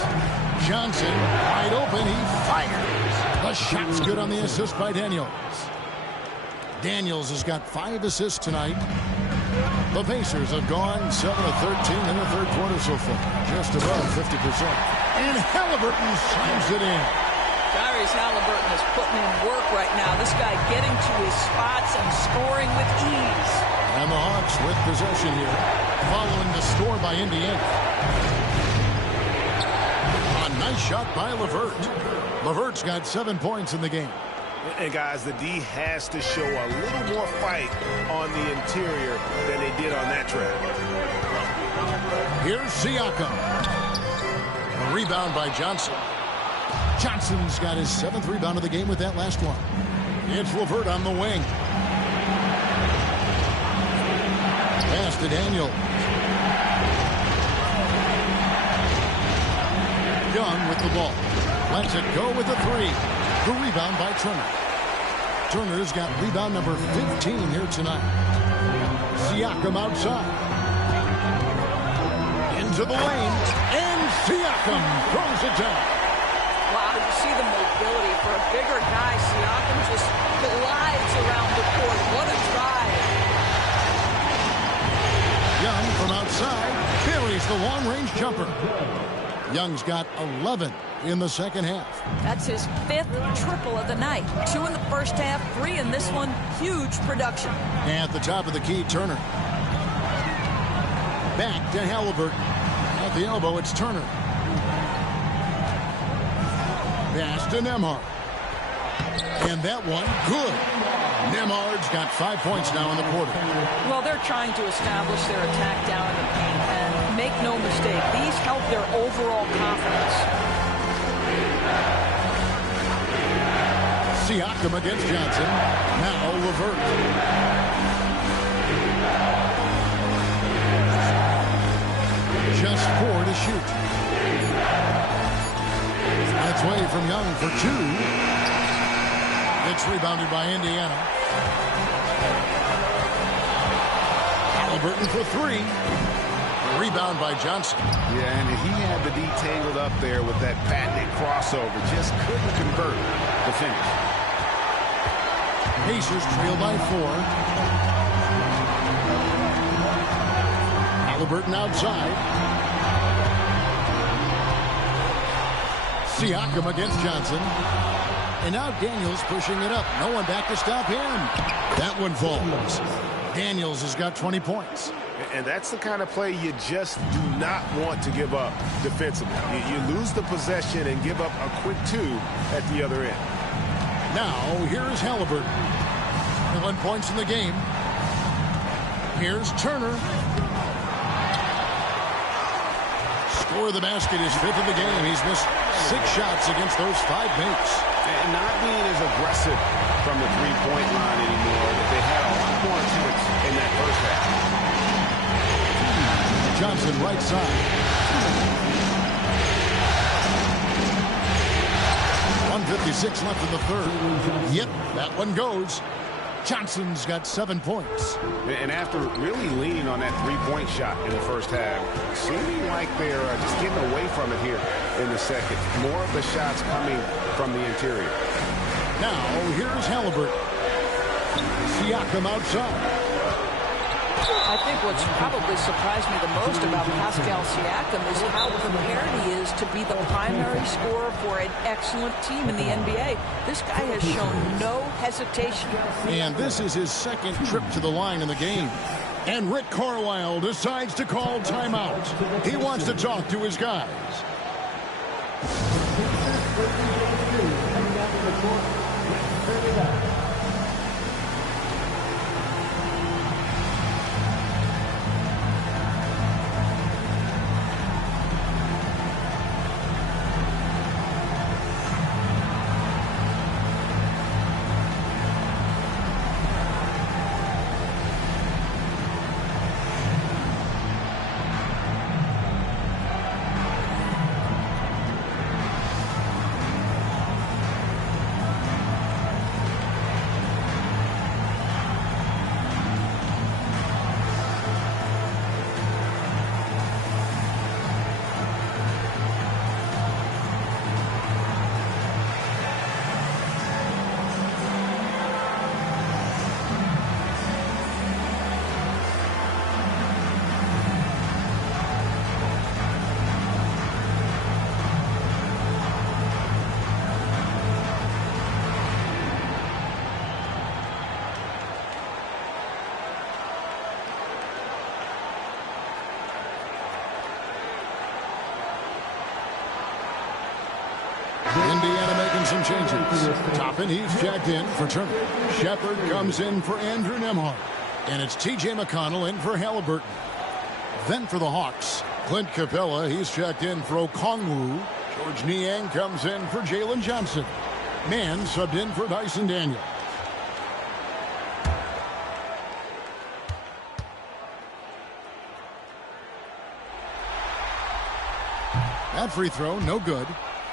Johnson wide open. He fires. The shot's good on the assist by Daniels. Daniels has got 5 assists tonight. The Pacers have gone 7 of 13 in the third quarter so far. Just above 50%. And Halliburton slams it in. Tyrese Halliburton is putting in work right now. This guy getting to his spots and scoring with ease. And the Hawks with possession here, following the score by Indiana. A nice shot by LeVert. LeVert's got 7 points in the game. And guys, the D has to show a little more fight on the interior than they did on that track. Here's Siakam. A rebound by Johnson. Johnson's got his 7th rebound of the game with that last one. It's LeVert on the wing. Pass to Daniel. Young with the ball. Lets it go with a 3. The rebound by Turner. Turner's got rebound number 15 here tonight. Siakam outside. Into the lane. And Siakam throws it down. Wow, you see the mobility for a bigger guy. Siakam just glides around the court. What a drive. Young from outside buries the long-range jumper. Young's got 11 in the second half. That's his 5th triple of the night. 2 in the first half, 3 in this one. Huge production. At the top of the key, Turner. Back to Halliburton. At the elbow, it's Turner. Pass to Nembhard. And that one, good. Nembhard's got 5 points now in the quarter. Well, they're trying to establish their attack down in the paint. And make no mistake, these help their overall confidence. Siakam against Johnson. Now LeVert. Just 4 to shoot. That's away from Young for 2. It's rebounded by Indiana. Halliburton for 3. Rebound by Johnson. Yeah, and he had the D tangled up there with that patented crossover. Just couldn't convert the finish. Pacers trail by 4. Halliburton outside. Siakam against Johnson. And now Daniels pushing it up. No one back to stop him. That one falls. Daniels has got 20 points. And that's the kind of play you just do not want to give up defensively. You lose the possession and give up a quick 2 at the other end. Now, here's Halliburton. 11 points in the game. Here's Turner. Score of the basket is 5th of the game. He's missed 6 shots against those 5 mates. And not being as aggressive from the three-point line anymore. They had a lot more attempts in that first half. Johnson right side. 1:56 left in the third. Yep, that one goes. Johnson's got 7 points. And after really leaning on that three-point shot in the first half, seeming like they're just getting away from it here in the second. More of the shots coming from the interior. Now, here's Halliburton. Siakam outside. I think what's probably surprised me the most about Pascal Siakam is how prepared he is to be the primary scorer for an excellent team in the NBA. This guy has shown no hesitation. And this is his second trip to the line in the game. And Rick Carlisle decides to call timeout. He wants to talk to his guys. Indiana making some changes. Toppin, he's jacked in for Turner. Shepard comes in for Andrew Nembhard. And it's T.J. McConnell in for Halliburton. Then for the Hawks, Clint Capella, he's checked in for Okongwu. George Niang comes in for Jalen Johnson. Mann subbed in for Dyson Daniel. That free throw, no good.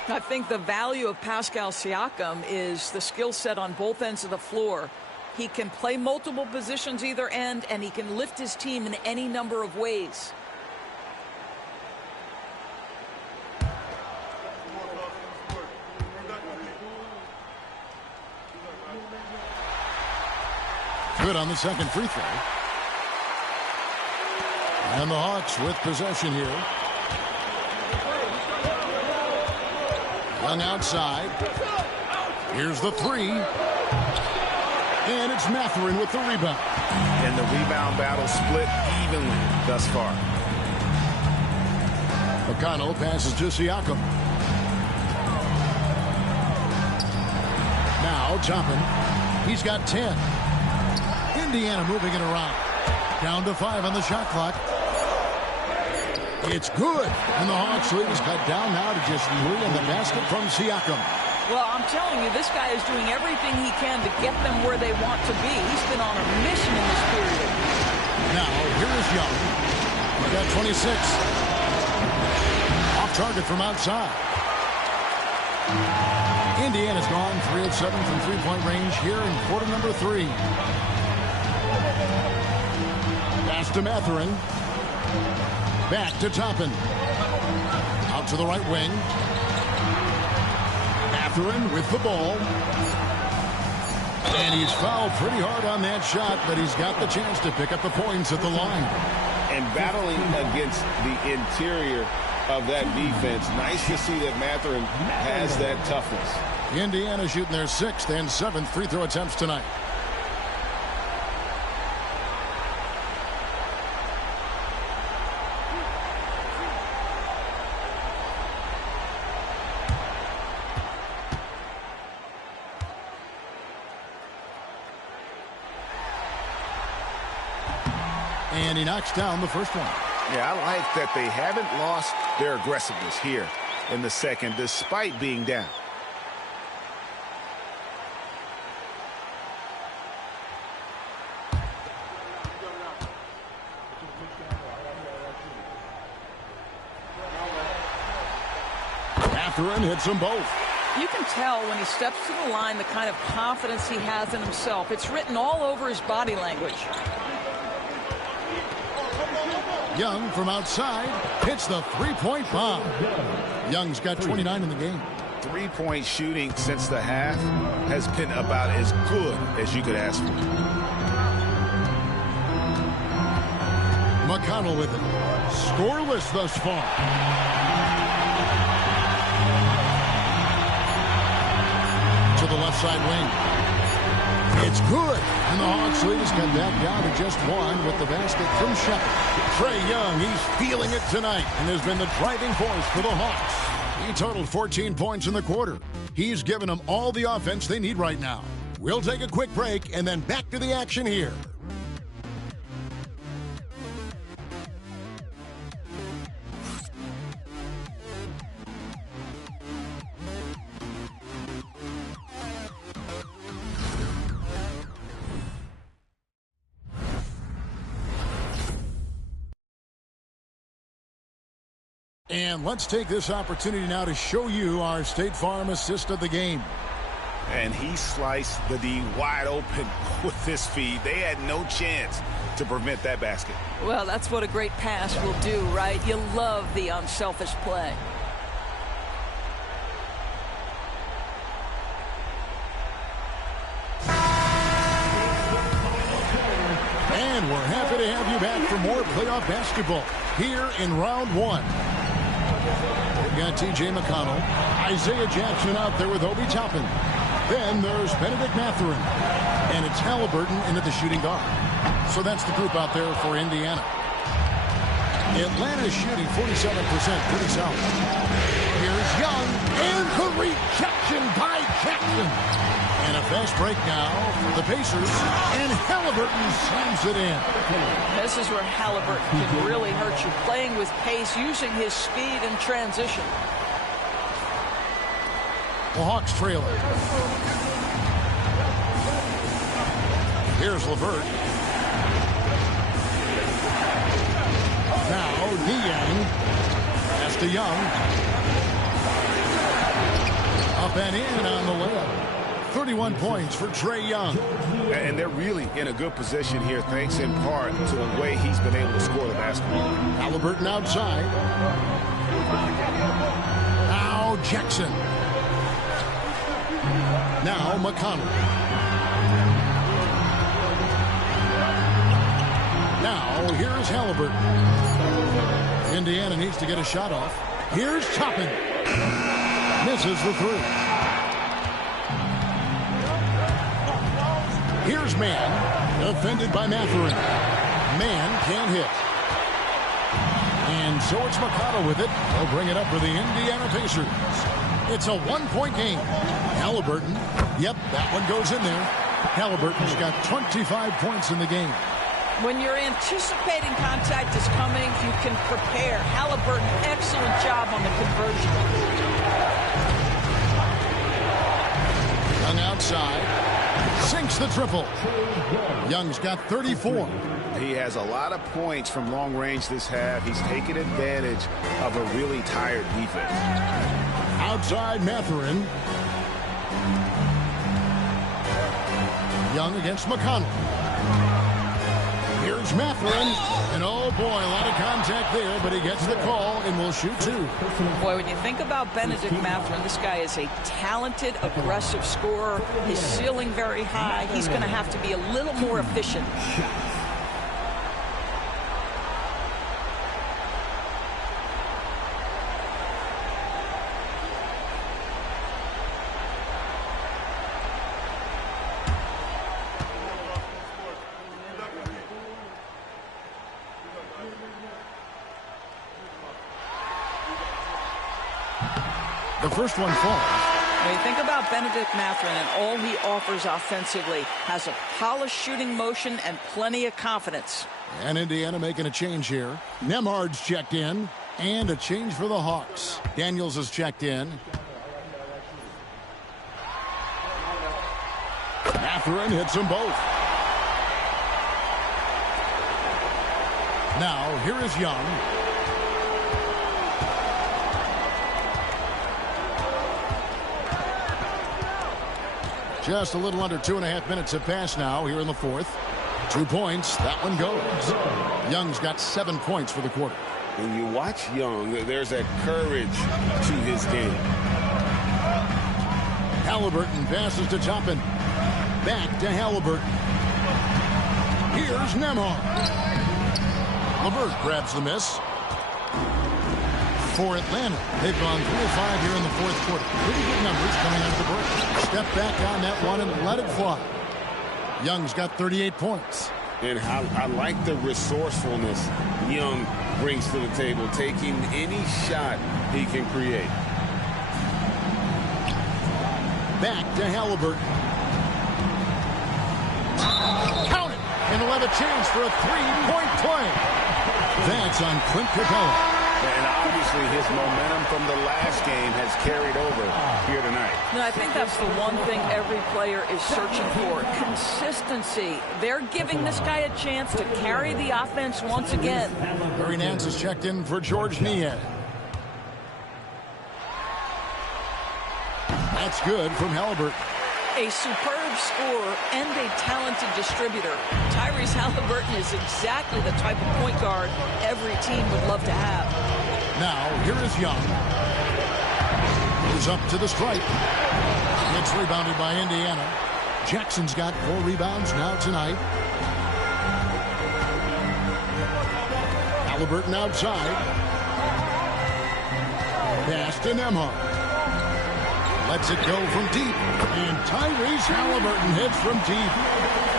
I think the value of Pascal Siakam is the skill set on both ends of the floor. He can play multiple positions either end, and he can lift his team in any number of ways. Good on the second free throw. And the Hawks with possession here. Young outside. Here's the three. And it's Mathurin with the rebound. And the rebound battle split evenly thus far. McConnell passes to Siakam. Now Toppin. He's got 10. Indiana moving it around. Down to 5 on the shot clock. It's good. And the Hawks lead is cut down now to just 3 in the basket from Siakam. Well, I'm telling you, this guy is doing everything he can to get them where they want to be. He's been on a mission in this period. Now, here is Young. He's got 26. Off target from outside. Indiana's gone 3 of 7 from three-point range here in quarter number 3. Pass to Mathurin. Back to Toppin. Out to the right wing. Mathurin with the ball. And he's fouled pretty hard on that shot, but he's got the chance to pick up the points at the line. And battling against the interior of that defense, nice to see that Mathurin has that toughness. Indiana shooting their 6th and 7th free throw attempts tonight. And he knocks down the first one. Yeah, I like that they haven't lost their aggressiveness here in the second, despite being down. Mathurin hits them both. You can tell when he steps to the line the kind of confidence he has in himself. It's written all over his body language. Young from outside hits the three-point bomb. Young's got 29 in the game. Three-point shooting since the half has been about as good as you could ask for. McConnell with it. Scoreless thus far. To the left side wing. It's good. And the Hawks lead has come back down to just one with the basket from Shepard. Trae Young, he's feeling it tonight and has been the driving force for the Hawks. He totaled 14 points in the quarter. He's given them all the offense they need right now. We'll take a quick break and then back to the action here. And let's take this opportunity now to show you our State Farm assist of the game. And he sliced the D wide open with this feed. They had no chance to prevent that basket. Well, that's what a great pass will do, right? You love the unselfish play. And we're happy to have you back for more playoff basketball here in round one. We've got T.J. McConnell, Isaiah Jackson out there with Obi Toppin. Then there's Benedict Mathurin, and it's Halliburton into the shooting guard. So that's the group out there for Indiana. Atlanta shooting 47%, pretty solid. Here's Young, and the rejection by Jackson. And a fast break now for the Pacers, and Halliburton slams it in. This is where Halliburton can really hurt you, playing with pace, using his speed in transition. The Hawks trail it. Here's LeVert. Now Niang. Pass to Young. Up and in on the layup. 31 points for Trae Young. And they're really in a good position here, thanks in part to the way he's been able to score the basketball. Halliburton outside. Now Jackson. Now McConnell. Now here's Halliburton. Indiana needs to get a shot off. Here's Toppin. Misses the three. Here's Mann, defended by Mathurin. Mann can't hit. And so it's McConnell with it. They'll bring it up for the Indiana Pacers. It's a one-point game. Halliburton, yep, that one goes in there. Halliburton's got 25 points in the game. When you're anticipating contact is coming, you can prepare. Halliburton, excellent job on the conversion. Young outside. Sinks the triple. Young's got 34. He has a lot of points from long range this half. He's taken advantage of a really tired defense. Outside Mathurin. Young against McConnell. Here's Mathurin. And oh boy, a lot of contact there, but he gets the call and will shoot two. Boy, when you think about Benedict Mathurin, this guy is a talented, aggressive scorer. His ceiling very high. He's going to have to be a little more efficient. The first one falls. When you think about Benedict Mathurin and all he offers offensively, has a polished shooting motion and plenty of confidence. And Indiana making a change here. Nembhard's checked in. And a change for the Hawks. Daniels is checked in. Mathurin hits them both. Now, here is Young. Just a little under 2.5 minutes have passed now here in the fourth. 2 points. That one goes. Young's got 7 points for the quarter. When you watch Young, there's a courage to his game. Halliburton passes to Toppin. Back to Halliburton. Here's Nembhard. LeVert grabs the miss. For Atlanta, they've gone 3 of 5 here in the fourth quarter. Pretty good numbers coming out of the break. Step back on that one and let it fly. Young's got 38 points. And I like the resourcefulness Young brings to the table, taking any shot he can create. Back to Halliburton. Count it! And he'll have a chance for a 3-point play. That's on Clint Capella. And obviously his momentum from the last game has carried over here tonight. No, I think that's the one thing every player is searching for. Consistency. They're giving this guy a chance to carry the offense once again. Larry Nance is checked in for Georges Niang. That's good from Halliburton. A superb scorer and a talented distributor. Tyrese Halliburton is exactly the type of point guard every team would love to have. Now, here is Young. Moves up to the stripe. It's rebounded by Indiana. Jackson's got 4 rebounds now tonight. Halliburton outside. Pass to Nembhard. Lets it go from deep. And Tyrese Halliburton hits from deep.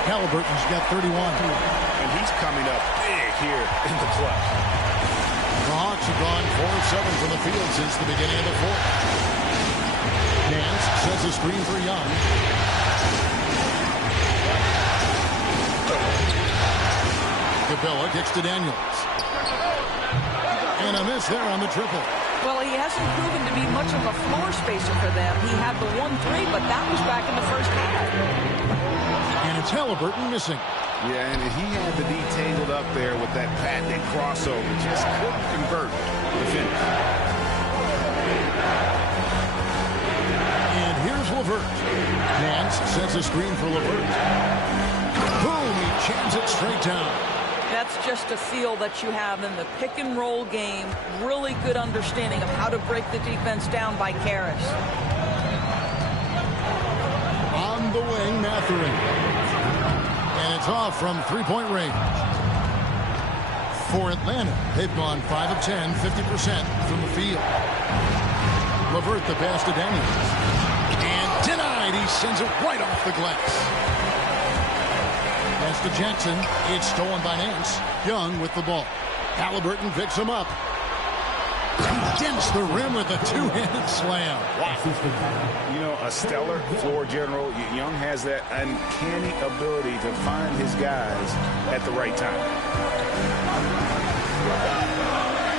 Halliburton's got 31. And he's coming up big here in the clutch. The Hawks have gone 4 of 7 from the field since the beginning of the fourth. Nance sets a screen for Young. Capella kicks to Daniels. And a miss there on the triple. Well, he hasn't proven to be much of a floor spacer for them. He had the 1-3, but that was back in the first half. And it's Halliburton missing. Yeah, and he had to be tangled up there with that patented crossover. Just couldn't convert the finish. And here's LeVert. Nance sets a screen for LeVert. Boom, he jams it straight down. That's just a feel that you have in the pick-and-roll game. Really good understanding of how to break the defense down by Caris. On the wing, Mathurin. And it's off from 3-point range. For Atlanta, they've gone 5 of 10, 50% from the field. LeVert the pass to Daniels. And denied. He sends it right off the glass. Pass to Jackson. It's stolen by Nance. Young with the ball. Halliburton picks him up. Against the rim with a 2-handed slam. Wow. You know, a stellar floor general. Young has that uncanny ability to find his guys at the right time.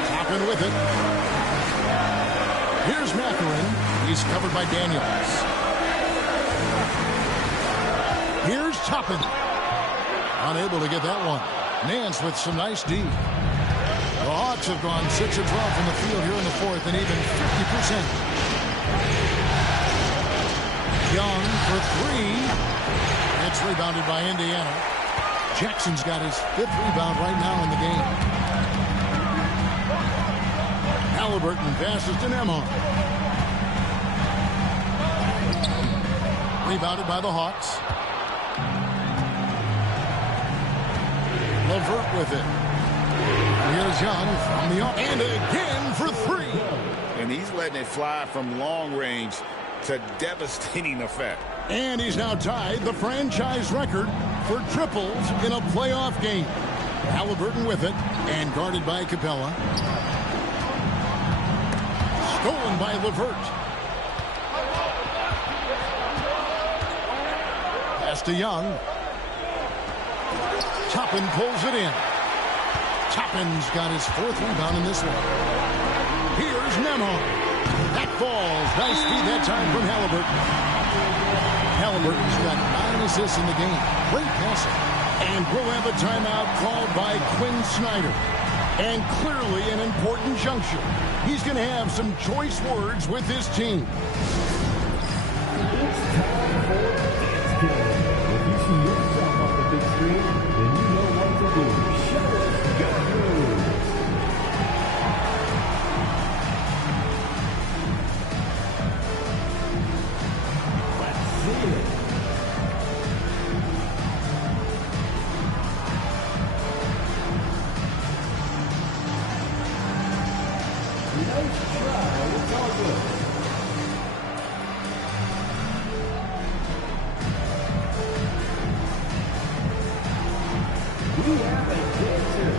Toppin with it. Here's Mathurin. He's covered by Daniels. Here's Toppin. Unable to get that one. Nance with some nice D. The Hawks have gone 6 of 12 from the field here in the fourth and even 50%. Young for 3. It's rebounded by Indiana. Jackson's got his 5th rebound right now in the game. Halliburton passes to Nembhard. Rebounded by the Hawks. LeVert with it. Here's Young from the arc. And again for 3. And he's letting it fly from long range to devastating effect. And he's now tied the franchise record for triples in a playoff game. Halliburton with it and guarded by Capella. Stolen by LeVert. to Young. Toppin pulls it in. Toppin's got his 4th rebound in this one. Here's Nembhard. That falls. Nice feed that time from Halliburton. Halliburton's got 9 assists in the game. Great passing. And we'll have a timeout called by Quinn Snyder. And clearly an important juncture. He's going to have some choice words with his team. It's time for Dance Game. If you see yourself on the big screen, then you know what to do. Show us your moves. Let's see it. Nice try. It's all good. We have a dancer.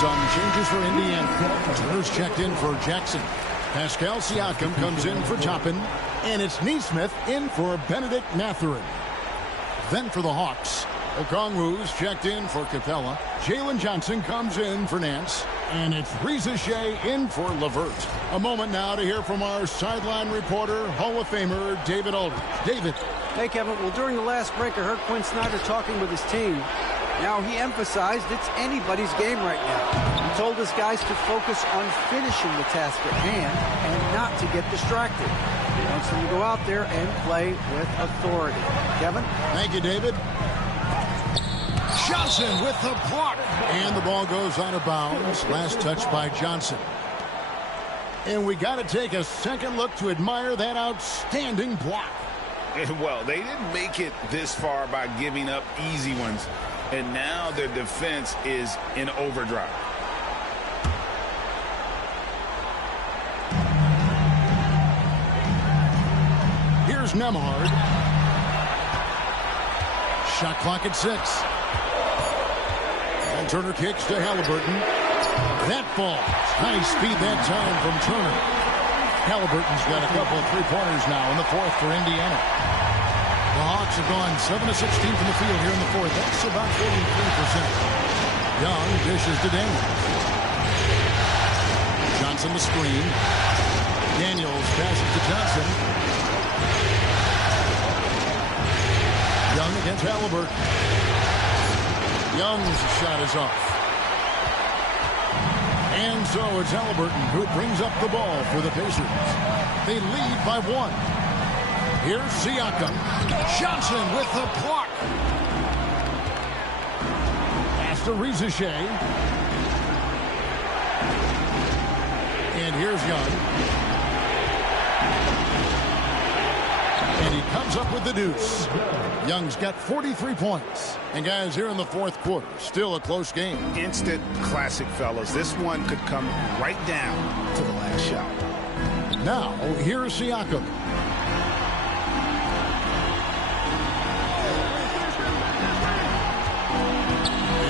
Some changes for Indiana. Turner's checked in for Jackson. Pascal Siakam comes in for Toppin. And it's Nesmith in for Benedict Mathurin. Then for the Hawks, Okongwu's checked in for Capella. Jalen Johnson comes in for Nance. And it's Reza Shea in for LeVert. A moment now to hear from our sideline reporter, Hall of Famer David Aldridge. David. Hey, Kevin. Well, during the last break, I heard Quinn Snyder talking with his team. Now, he emphasized it's anybody's game right now. He told his guys to focus on finishing the task at hand and not to get distracted. He wants them to go out there and play with authority. Kevin? Thank you, David. Johnson with the block. And the ball goes out of bounds. Last touch by Johnson. And we got to take a second look to admire that outstanding block. Well, they didn't make it this far by giving up easy ones. And now their defense is in overdrive. Here's Nembhard. Shot clock at 6. And Turner kicks to Halliburton. That falls. Nice speed that time from Turner. Halliburton's got a couple of three-pointers now in the 4th for Indiana. The Hawks have gone 7 of 16 from the field here in the 4th. That's about 43%. Young dishes to Daniels. Johnson the screen. Daniels passes to Johnson. Young against Halliburton. Young's shot is off. And so it's Halliburton who brings up the ball for the Pacers. They lead by 1. Here's Siakam. Johnson with the block. Pass to Reza Shea. And here's Young. And he comes up with the deuce. Young's got 43 points. And guys, here in the 4th quarter, still a close game. Instant classic, fellas. This one could come right down to the last shot. Now, here's Siakam.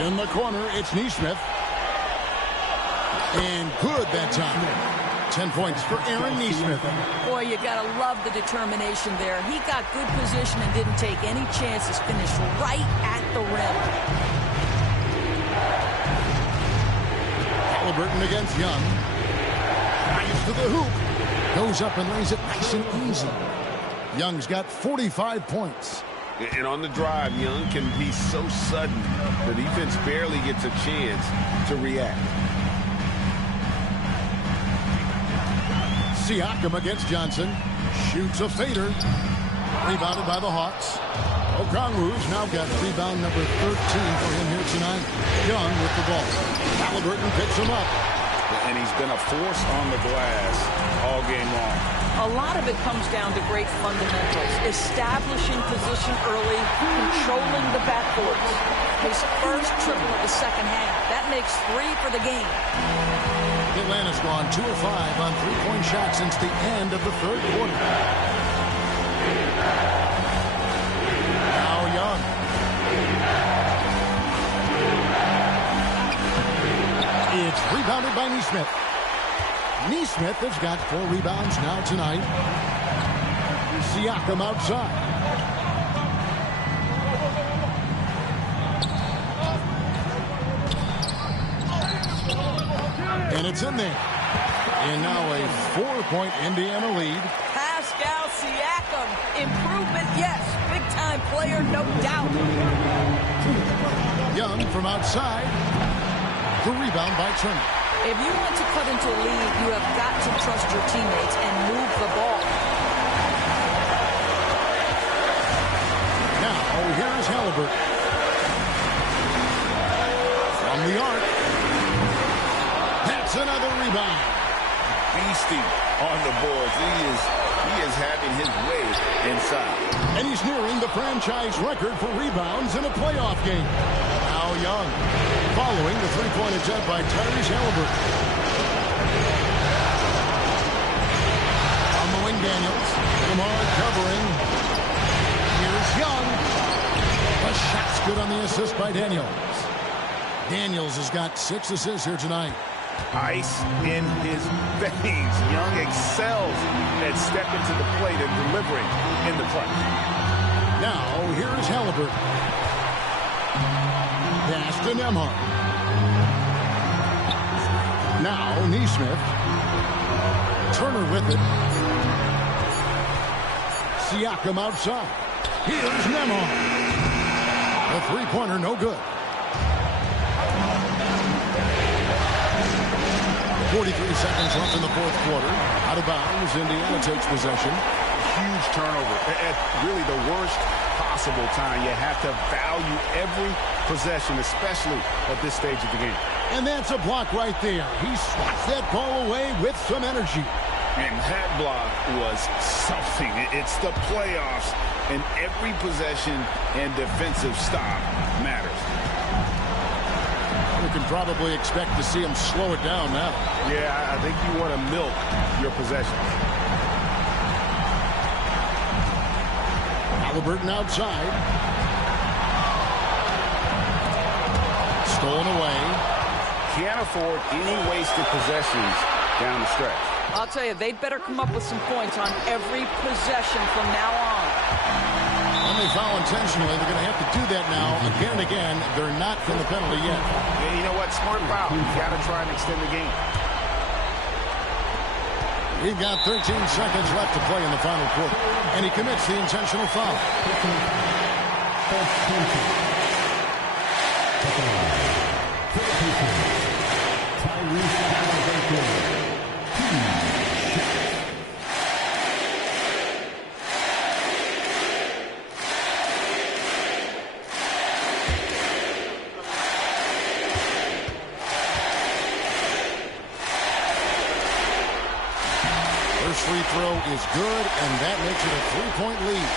In the corner, it's Nesmith. And good that time. 10 points for Aaron Nesmith. Boy, you got to love the determination there. He got good position and didn't take any chances. Finished right at the rim. Halliburton against Young. Drives to the hoop. Goes up and lays it nice and easy. Young's got 45 points. And on the drive, Young can be so sudden. The defense barely gets a chance to react. Siakam against Johnson. Shoots a fader. Rebounded by the Hawks. Okongwu's now got rebound number 13 for him here tonight. Young with the ball. Halliburton picks him up. and he's been a force on the glass all game long. A lot of it comes down to great fundamentals, establishing position early, controlling the backcourts. His first triple of the second half. That makes 3 for the game. Atlanta's gone 2 of 5 on three-point shots since the end of the third quarter. Now Young. It's rebounded by Nesmith. Nesmith has got 4 rebounds now tonight. Siakam outside. And it's in there. And now a 4-point Indiana lead. Pascal Siakam. Improvement, yes. Big-time player, no doubt. Young from outside. The rebound by Turner. If you want to cut into a lead, you have got to trust your teammates and move the ball. Now, here's Halliburton. From the arc. That's another rebound. Beastie on the boards. He is having his way inside. And he's nearing the franchise record for rebounds in a playoff game. Now Young, following the three-point attempt by Tyrese Halliburton. On the wing, Daniels. Lamar covering. Here's Young. The shot's good on the assist by Daniels. Daniels has got 6 assists here tonight. Ice in his veins. Young excels at stepping to the plate and delivering in the clutch. Now, here's Halliburton. Pass to Nembhard. Now, Nesmith. Turner with it. Siakam outside. Here's Nembhard. The three-pointer, no good. 43 seconds left in the fourth quarter. Out of bounds, Indiana takes possession. Huge turnover at really the worst possible time. You have to value every possession, especially at this stage of the game. And that's a block right there. He swats that ball away with some energy. And that block was something. It's the playoffs, and every possession and defensive stop matters. We can probably expect to see him slow it down now. Yeah, I think you want to milk your possessions. Halliburton outside. Stolen away. Can't afford any wasted possessions down the stretch. I'll tell you, they'd better come up with some points on every possession from now on. When they foul intentionally, they're going to have to do that now again and again. They're not from the penalty yet. Yeah, you know what? Smart foul. You got to try and extend the game. We've got 13 seconds left to play in the final quarter. And he commits the intentional foul. First free throw is good, and that makes it a 3-point lead.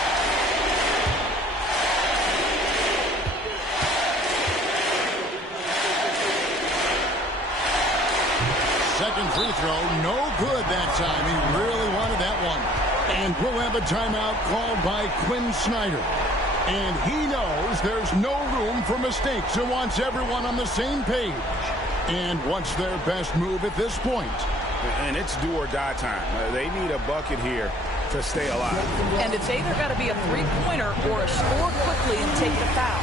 Second free throw, no good that time. He really wanted that one. And we'll have a timeout called by Quinn Snyder. And he knows there's no room for mistakes. He wants everyone on the same page. And what's their best move at this point? And it's do or die time. They need a bucket here to stay alive. And it's either got to be a three-pointer or a score quickly and take the foul.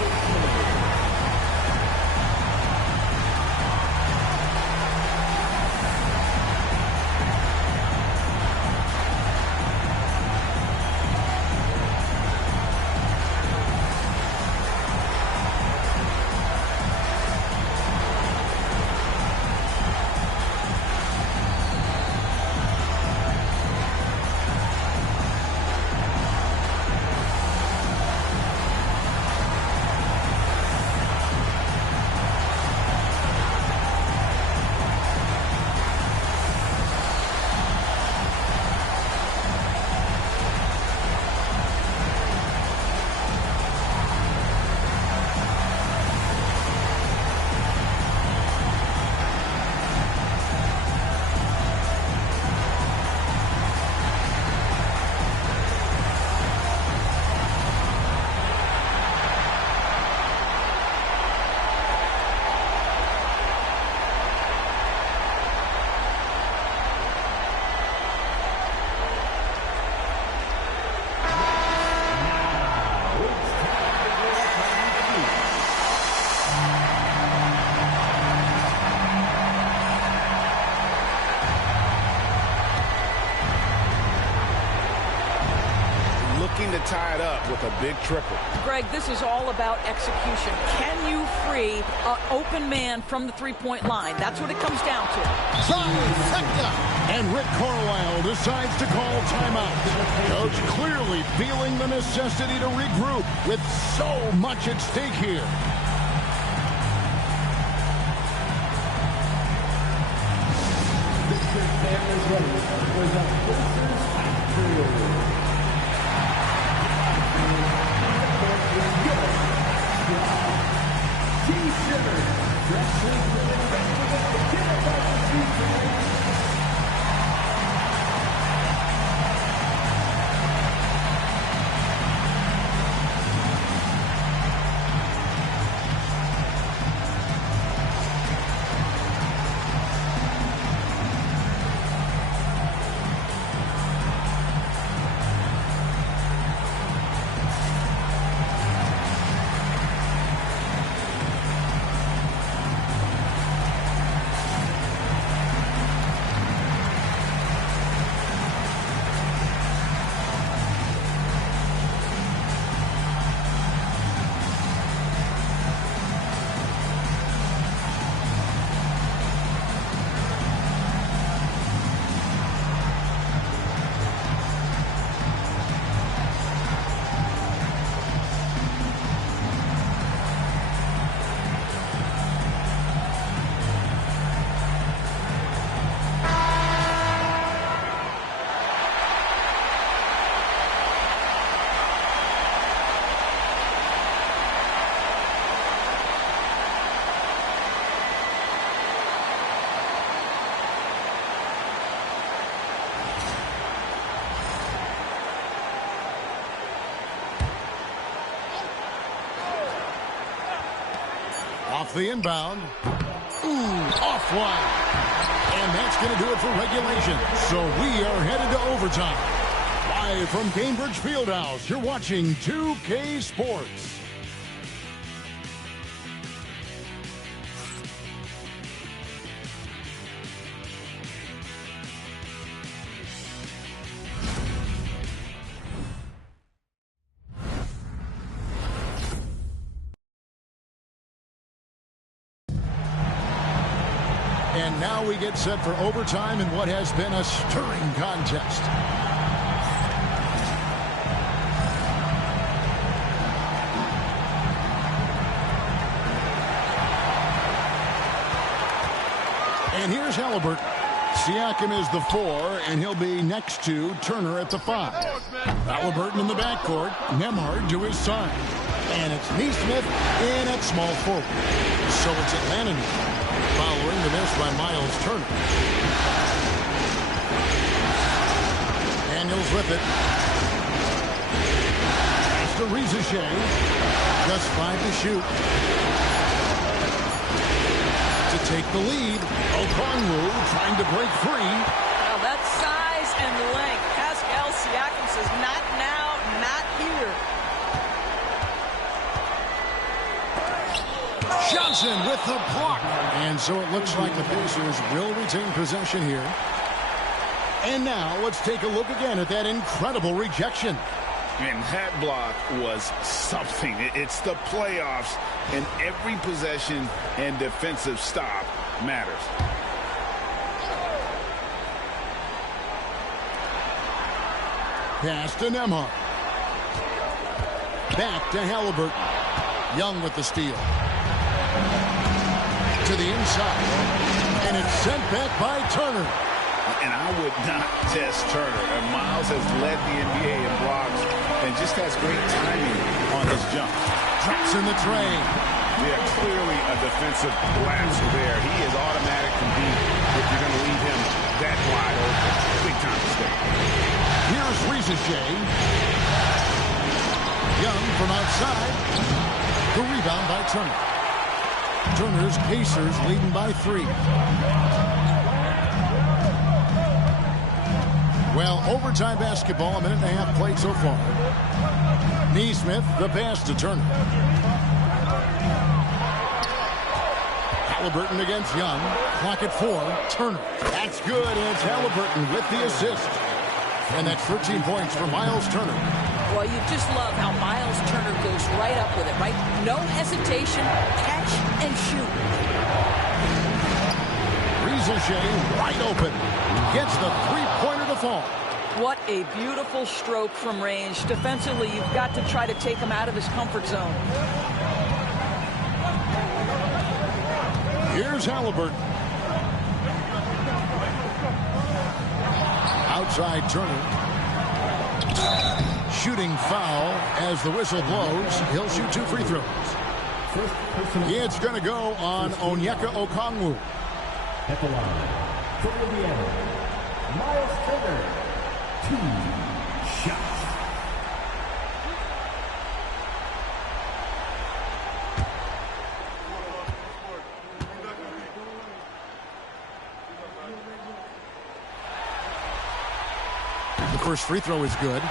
with a big triple. Greg, this is all about execution. Can you free an open man from the three-point line? That's what it comes down to. And Rick Carlisle decides to call timeout. Coach clearly feeling the necessity to regroup with so much at stake here. Off the inbound. Offline. And that's going to do it for regulation. So we are headed to overtime. Live from Cambridge Fieldhouse, you're watching 2K Sports. And now we get set for overtime in what has been a stirring contest. And here's Halliburton. Siakam is the 4, and he'll be next to Turner at the 5. Halliburton in the backcourt. Nembhard to his side. And it's Nesmith in at small forward. So it's Atlanta now, following the miss by Miles Turner. Daniels with it. Pass to Rizachet. Just 5 to shoot. To take the lead, Okongwu trying to break free. Now that's size and length. Pascal Siakam says, not now, not here. Johnson with the block. And so it looks like the Pacers will retain possession here. And now let's take a look again at that incredible rejection. And that block was something. It's the playoffs, and every possession and defensive stop matters. Pass to Nembhard. Back to Halliburton. Young with the steal. To the inside. And it's sent back by Turner. And I would not test Turner. And Miles has led the NBA in blocks and just has great timing on his jump. Drops in the tray. Yeah, clearly a defensive lapse there. He is automatic to beat if you're going to leave him that wide open. Big time mistake. Here's Rizachet. Young from outside. The rebound by Turner. Turner's Pacers leading by 3. Well, overtime basketball, a minute and a half played so far. Nesmith, the pass to Turner. Halliburton against Young. Clock at 4. Turner. That's good, and it's Halliburton with the assist. And that's 13 points for Miles Turner. Well, you just love how Miles Turner goes right up with it, right? No hesitation, catch and shoot. Riza wide open. Gets the three-pointer to fall. What a beautiful stroke from range. Defensively, you've got to try to take him out of his comfort zone. Here's Halliburton. Outside Turner. Shooting foul as the whistle blows. He'll shoot 2 free throws. It's going to go on Onyeka Okongwu. At the line, for Indiana, Miles Turner, 2 shots. The first free throw is good.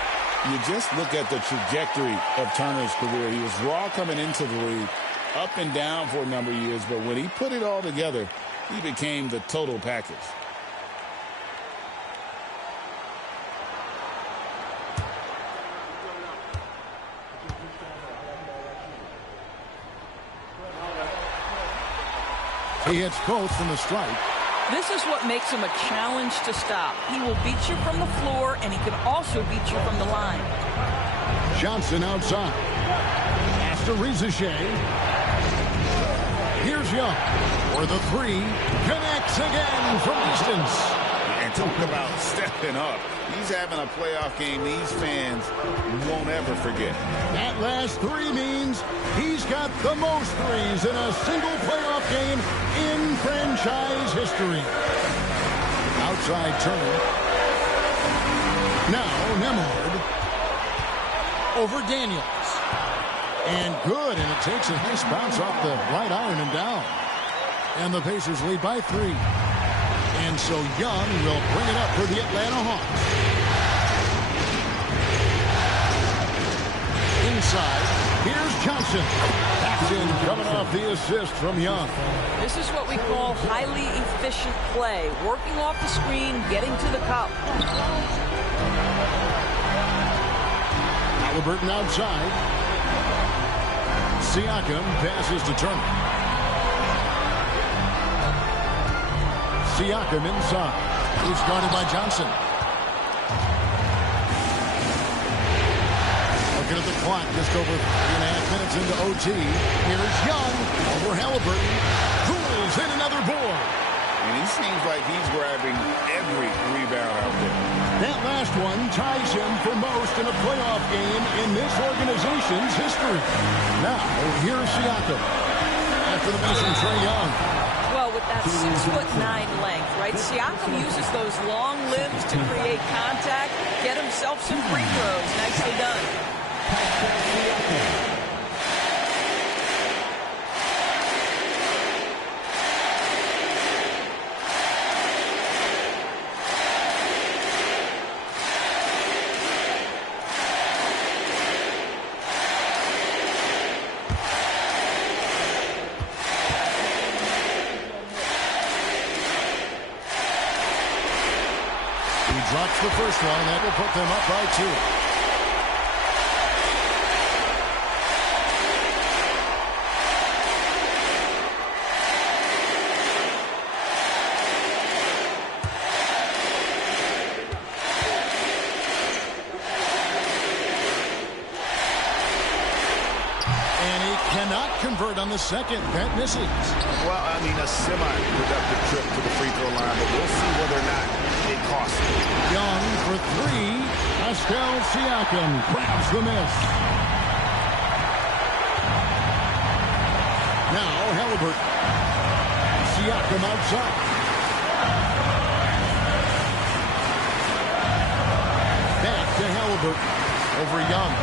You just look at the trajectory of Turner's career. He was raw coming into the league, up and down for a number of years, but when he put it all together, he became the total package. He hits both from the strike. This is what makes him a challenge to stop. He will beat you from the floor, and he can also beat you from the line. Johnson outside. Pass to Riza. Here's Young. For the three. Connects again from distance. And talk about stepping up. He's having a playoff game these fans won't ever forget. That last three means he's got the most threes in a single playoff game in franchise history. Outside Turner. Now Nembhard. Over Daniels. And good, and it takes a nice bounce off the right iron and down. And the Pacers lead by 3. And so Young will bring it up for the Atlanta Hawks. Inside, here's Johnson. Paxson coming off the assist from Young. This is what we call highly efficient play. Working off the screen, getting to the cup. Halliburton outside. Siakam passes to Turner. Siakam inside. He's guarded by Johnson. Looking at the clock, just over 3.5 minutes into OT. Here's Young over Halliburton. Pulls in another board. And he seems like he's grabbing every rebound out there. That last one ties him for most in a playoff game in this organization's history. Now, here's Siakam. After the miss from Trae Young. Well, with that 6'9" length, right? Siakam uses those long limbs to create contact, get himself some free throws. Nicely done. Drops the first one. That will put them up by 2. And he cannot convert on the second. That misses. Well, I mean, a semi-productive trip to the free throw line, but we'll see whether or not it costs him. Young for 3. Pascal Siakam grabs the miss. Now Halliburton. Siakam outside. Back to Halliburton. Over Young.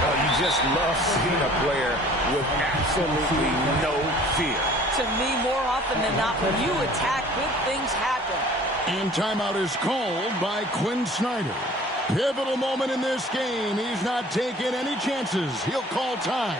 Oh, you just love seeing a player with absolutely no fear. To me, more often than not, when you attack, good things happen. And timeout is called by Quinn Snyder. Pivotal moment in this game. He's not taking any chances. He'll call time.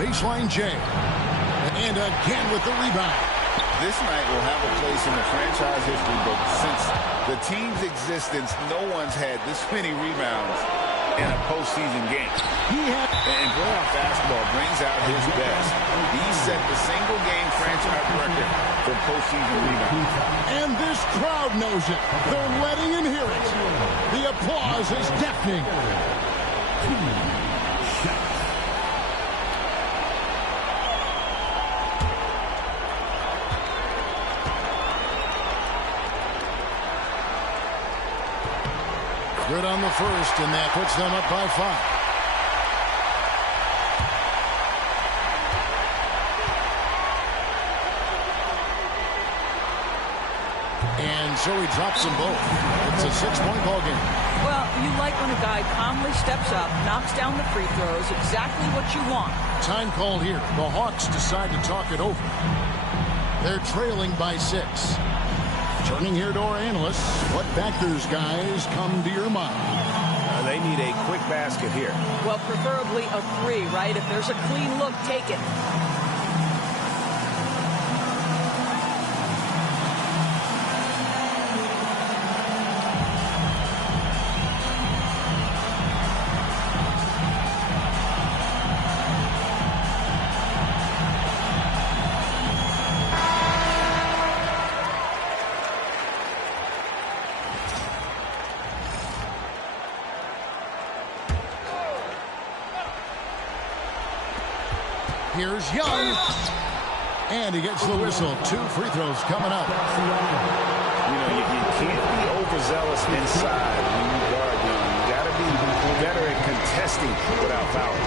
Baseline J. And again with the rebound. This night will have a place in the franchise history book. Since the team's existence, no one's had this many rebounds in a postseason game. And playoff basketball brings out his best. He set the single-game franchise record for postseason rebounds. And this crowd knows it. They're letting him hear it. The applause is deafening. Good on the first, and that puts them up by 5. And so he drops them both. It's a 6-point ball game. Well, you like when a guy calmly steps up, knocks down the free throws, exactly what you want. Time call here. The Hawks decide to talk it over. They're trailing by 6. Turning here to our analysts, what factors, guys, come to your mind? They need a quick basket here. Well, preferably a 3, right? If there's a clean look, take it. Here's Young. And he gets the whistle. 2 free throws coming up. You know, you can't be overzealous inside when you guard Young. You got to be better at contesting without fouling.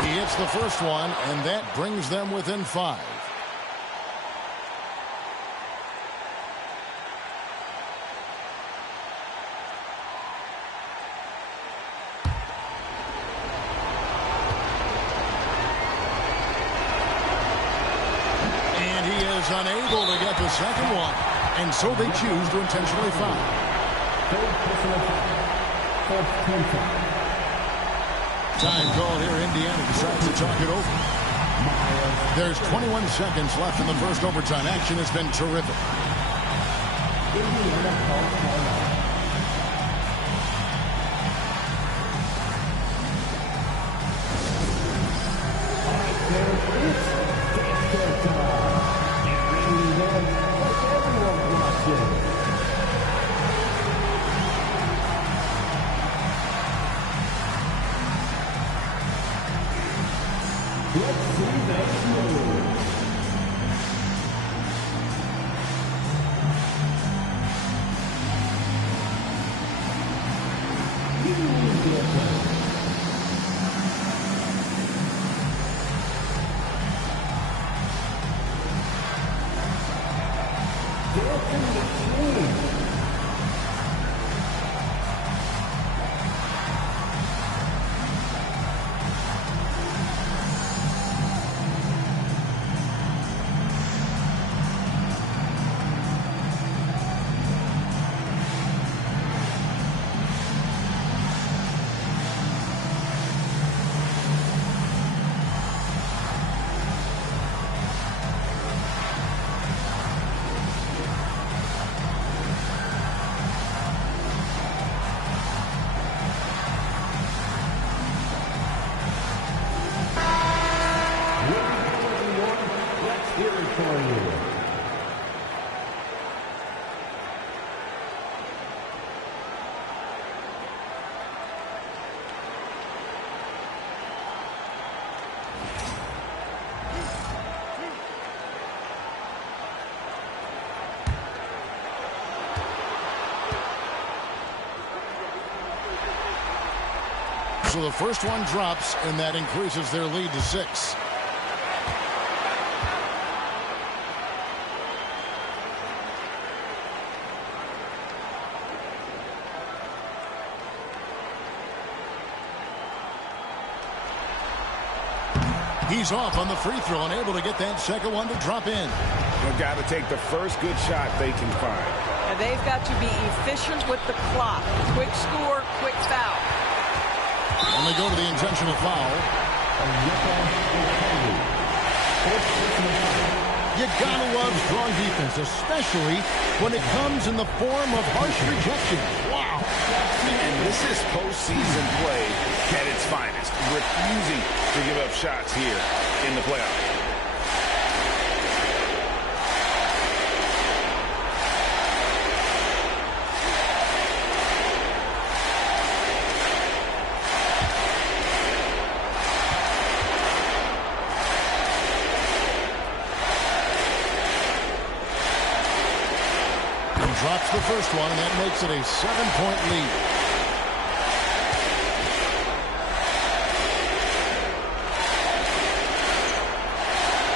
He hits the first one, and that brings them within 5. And he is unable to get the second one, and so they choose to intentionally foul. Time call here. Indiana decides to talk it over. There's 21 seconds left in the first overtime. Action has been terrific. So the first one drops, and that increases their lead to 6. He's off on the free throw and able to get that second one to drop in. They've got to take the first good shot they can find. And they've got to be efficient with the clock. Quick score, quick foul. And they go to the intentional foul. You gotta love strong defense, especially when it comes in the form of harsh rejection. Wow. And this is postseason play at its finest. Refusing to give up shots here in the playoffs. Drops the first one, and that makes it a 7-point lead.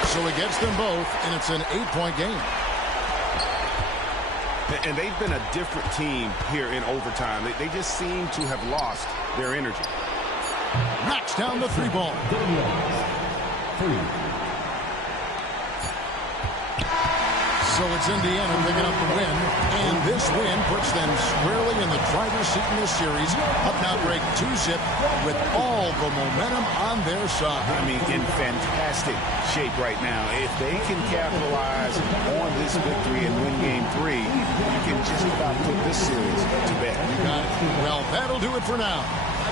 So he gets them both, and it's an 8-point game. And they've been a different team here in overtime. They just seem to have lost their energy. Knocks down the 3 ball. So it's Indiana picking up the win, and this win puts them squarely in the driver's seat in this series, up now break 2-zip with all the momentum on their side. I mean, in fantastic shape right now. If they can capitalize on this victory and win game 3, you can just about put this series to bed. You got it. Well, that'll do it for now.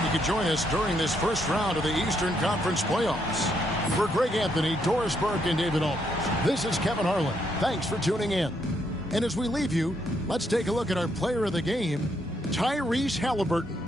You can join us during this first round of the Eastern Conference playoffs. For Greg Anthony, Doris Burke, and David Aldridge, this is Kevin Harlan. Thanks for tuning in. And as we leave you, let's take a look at our player of the game, Tyrese Halliburton.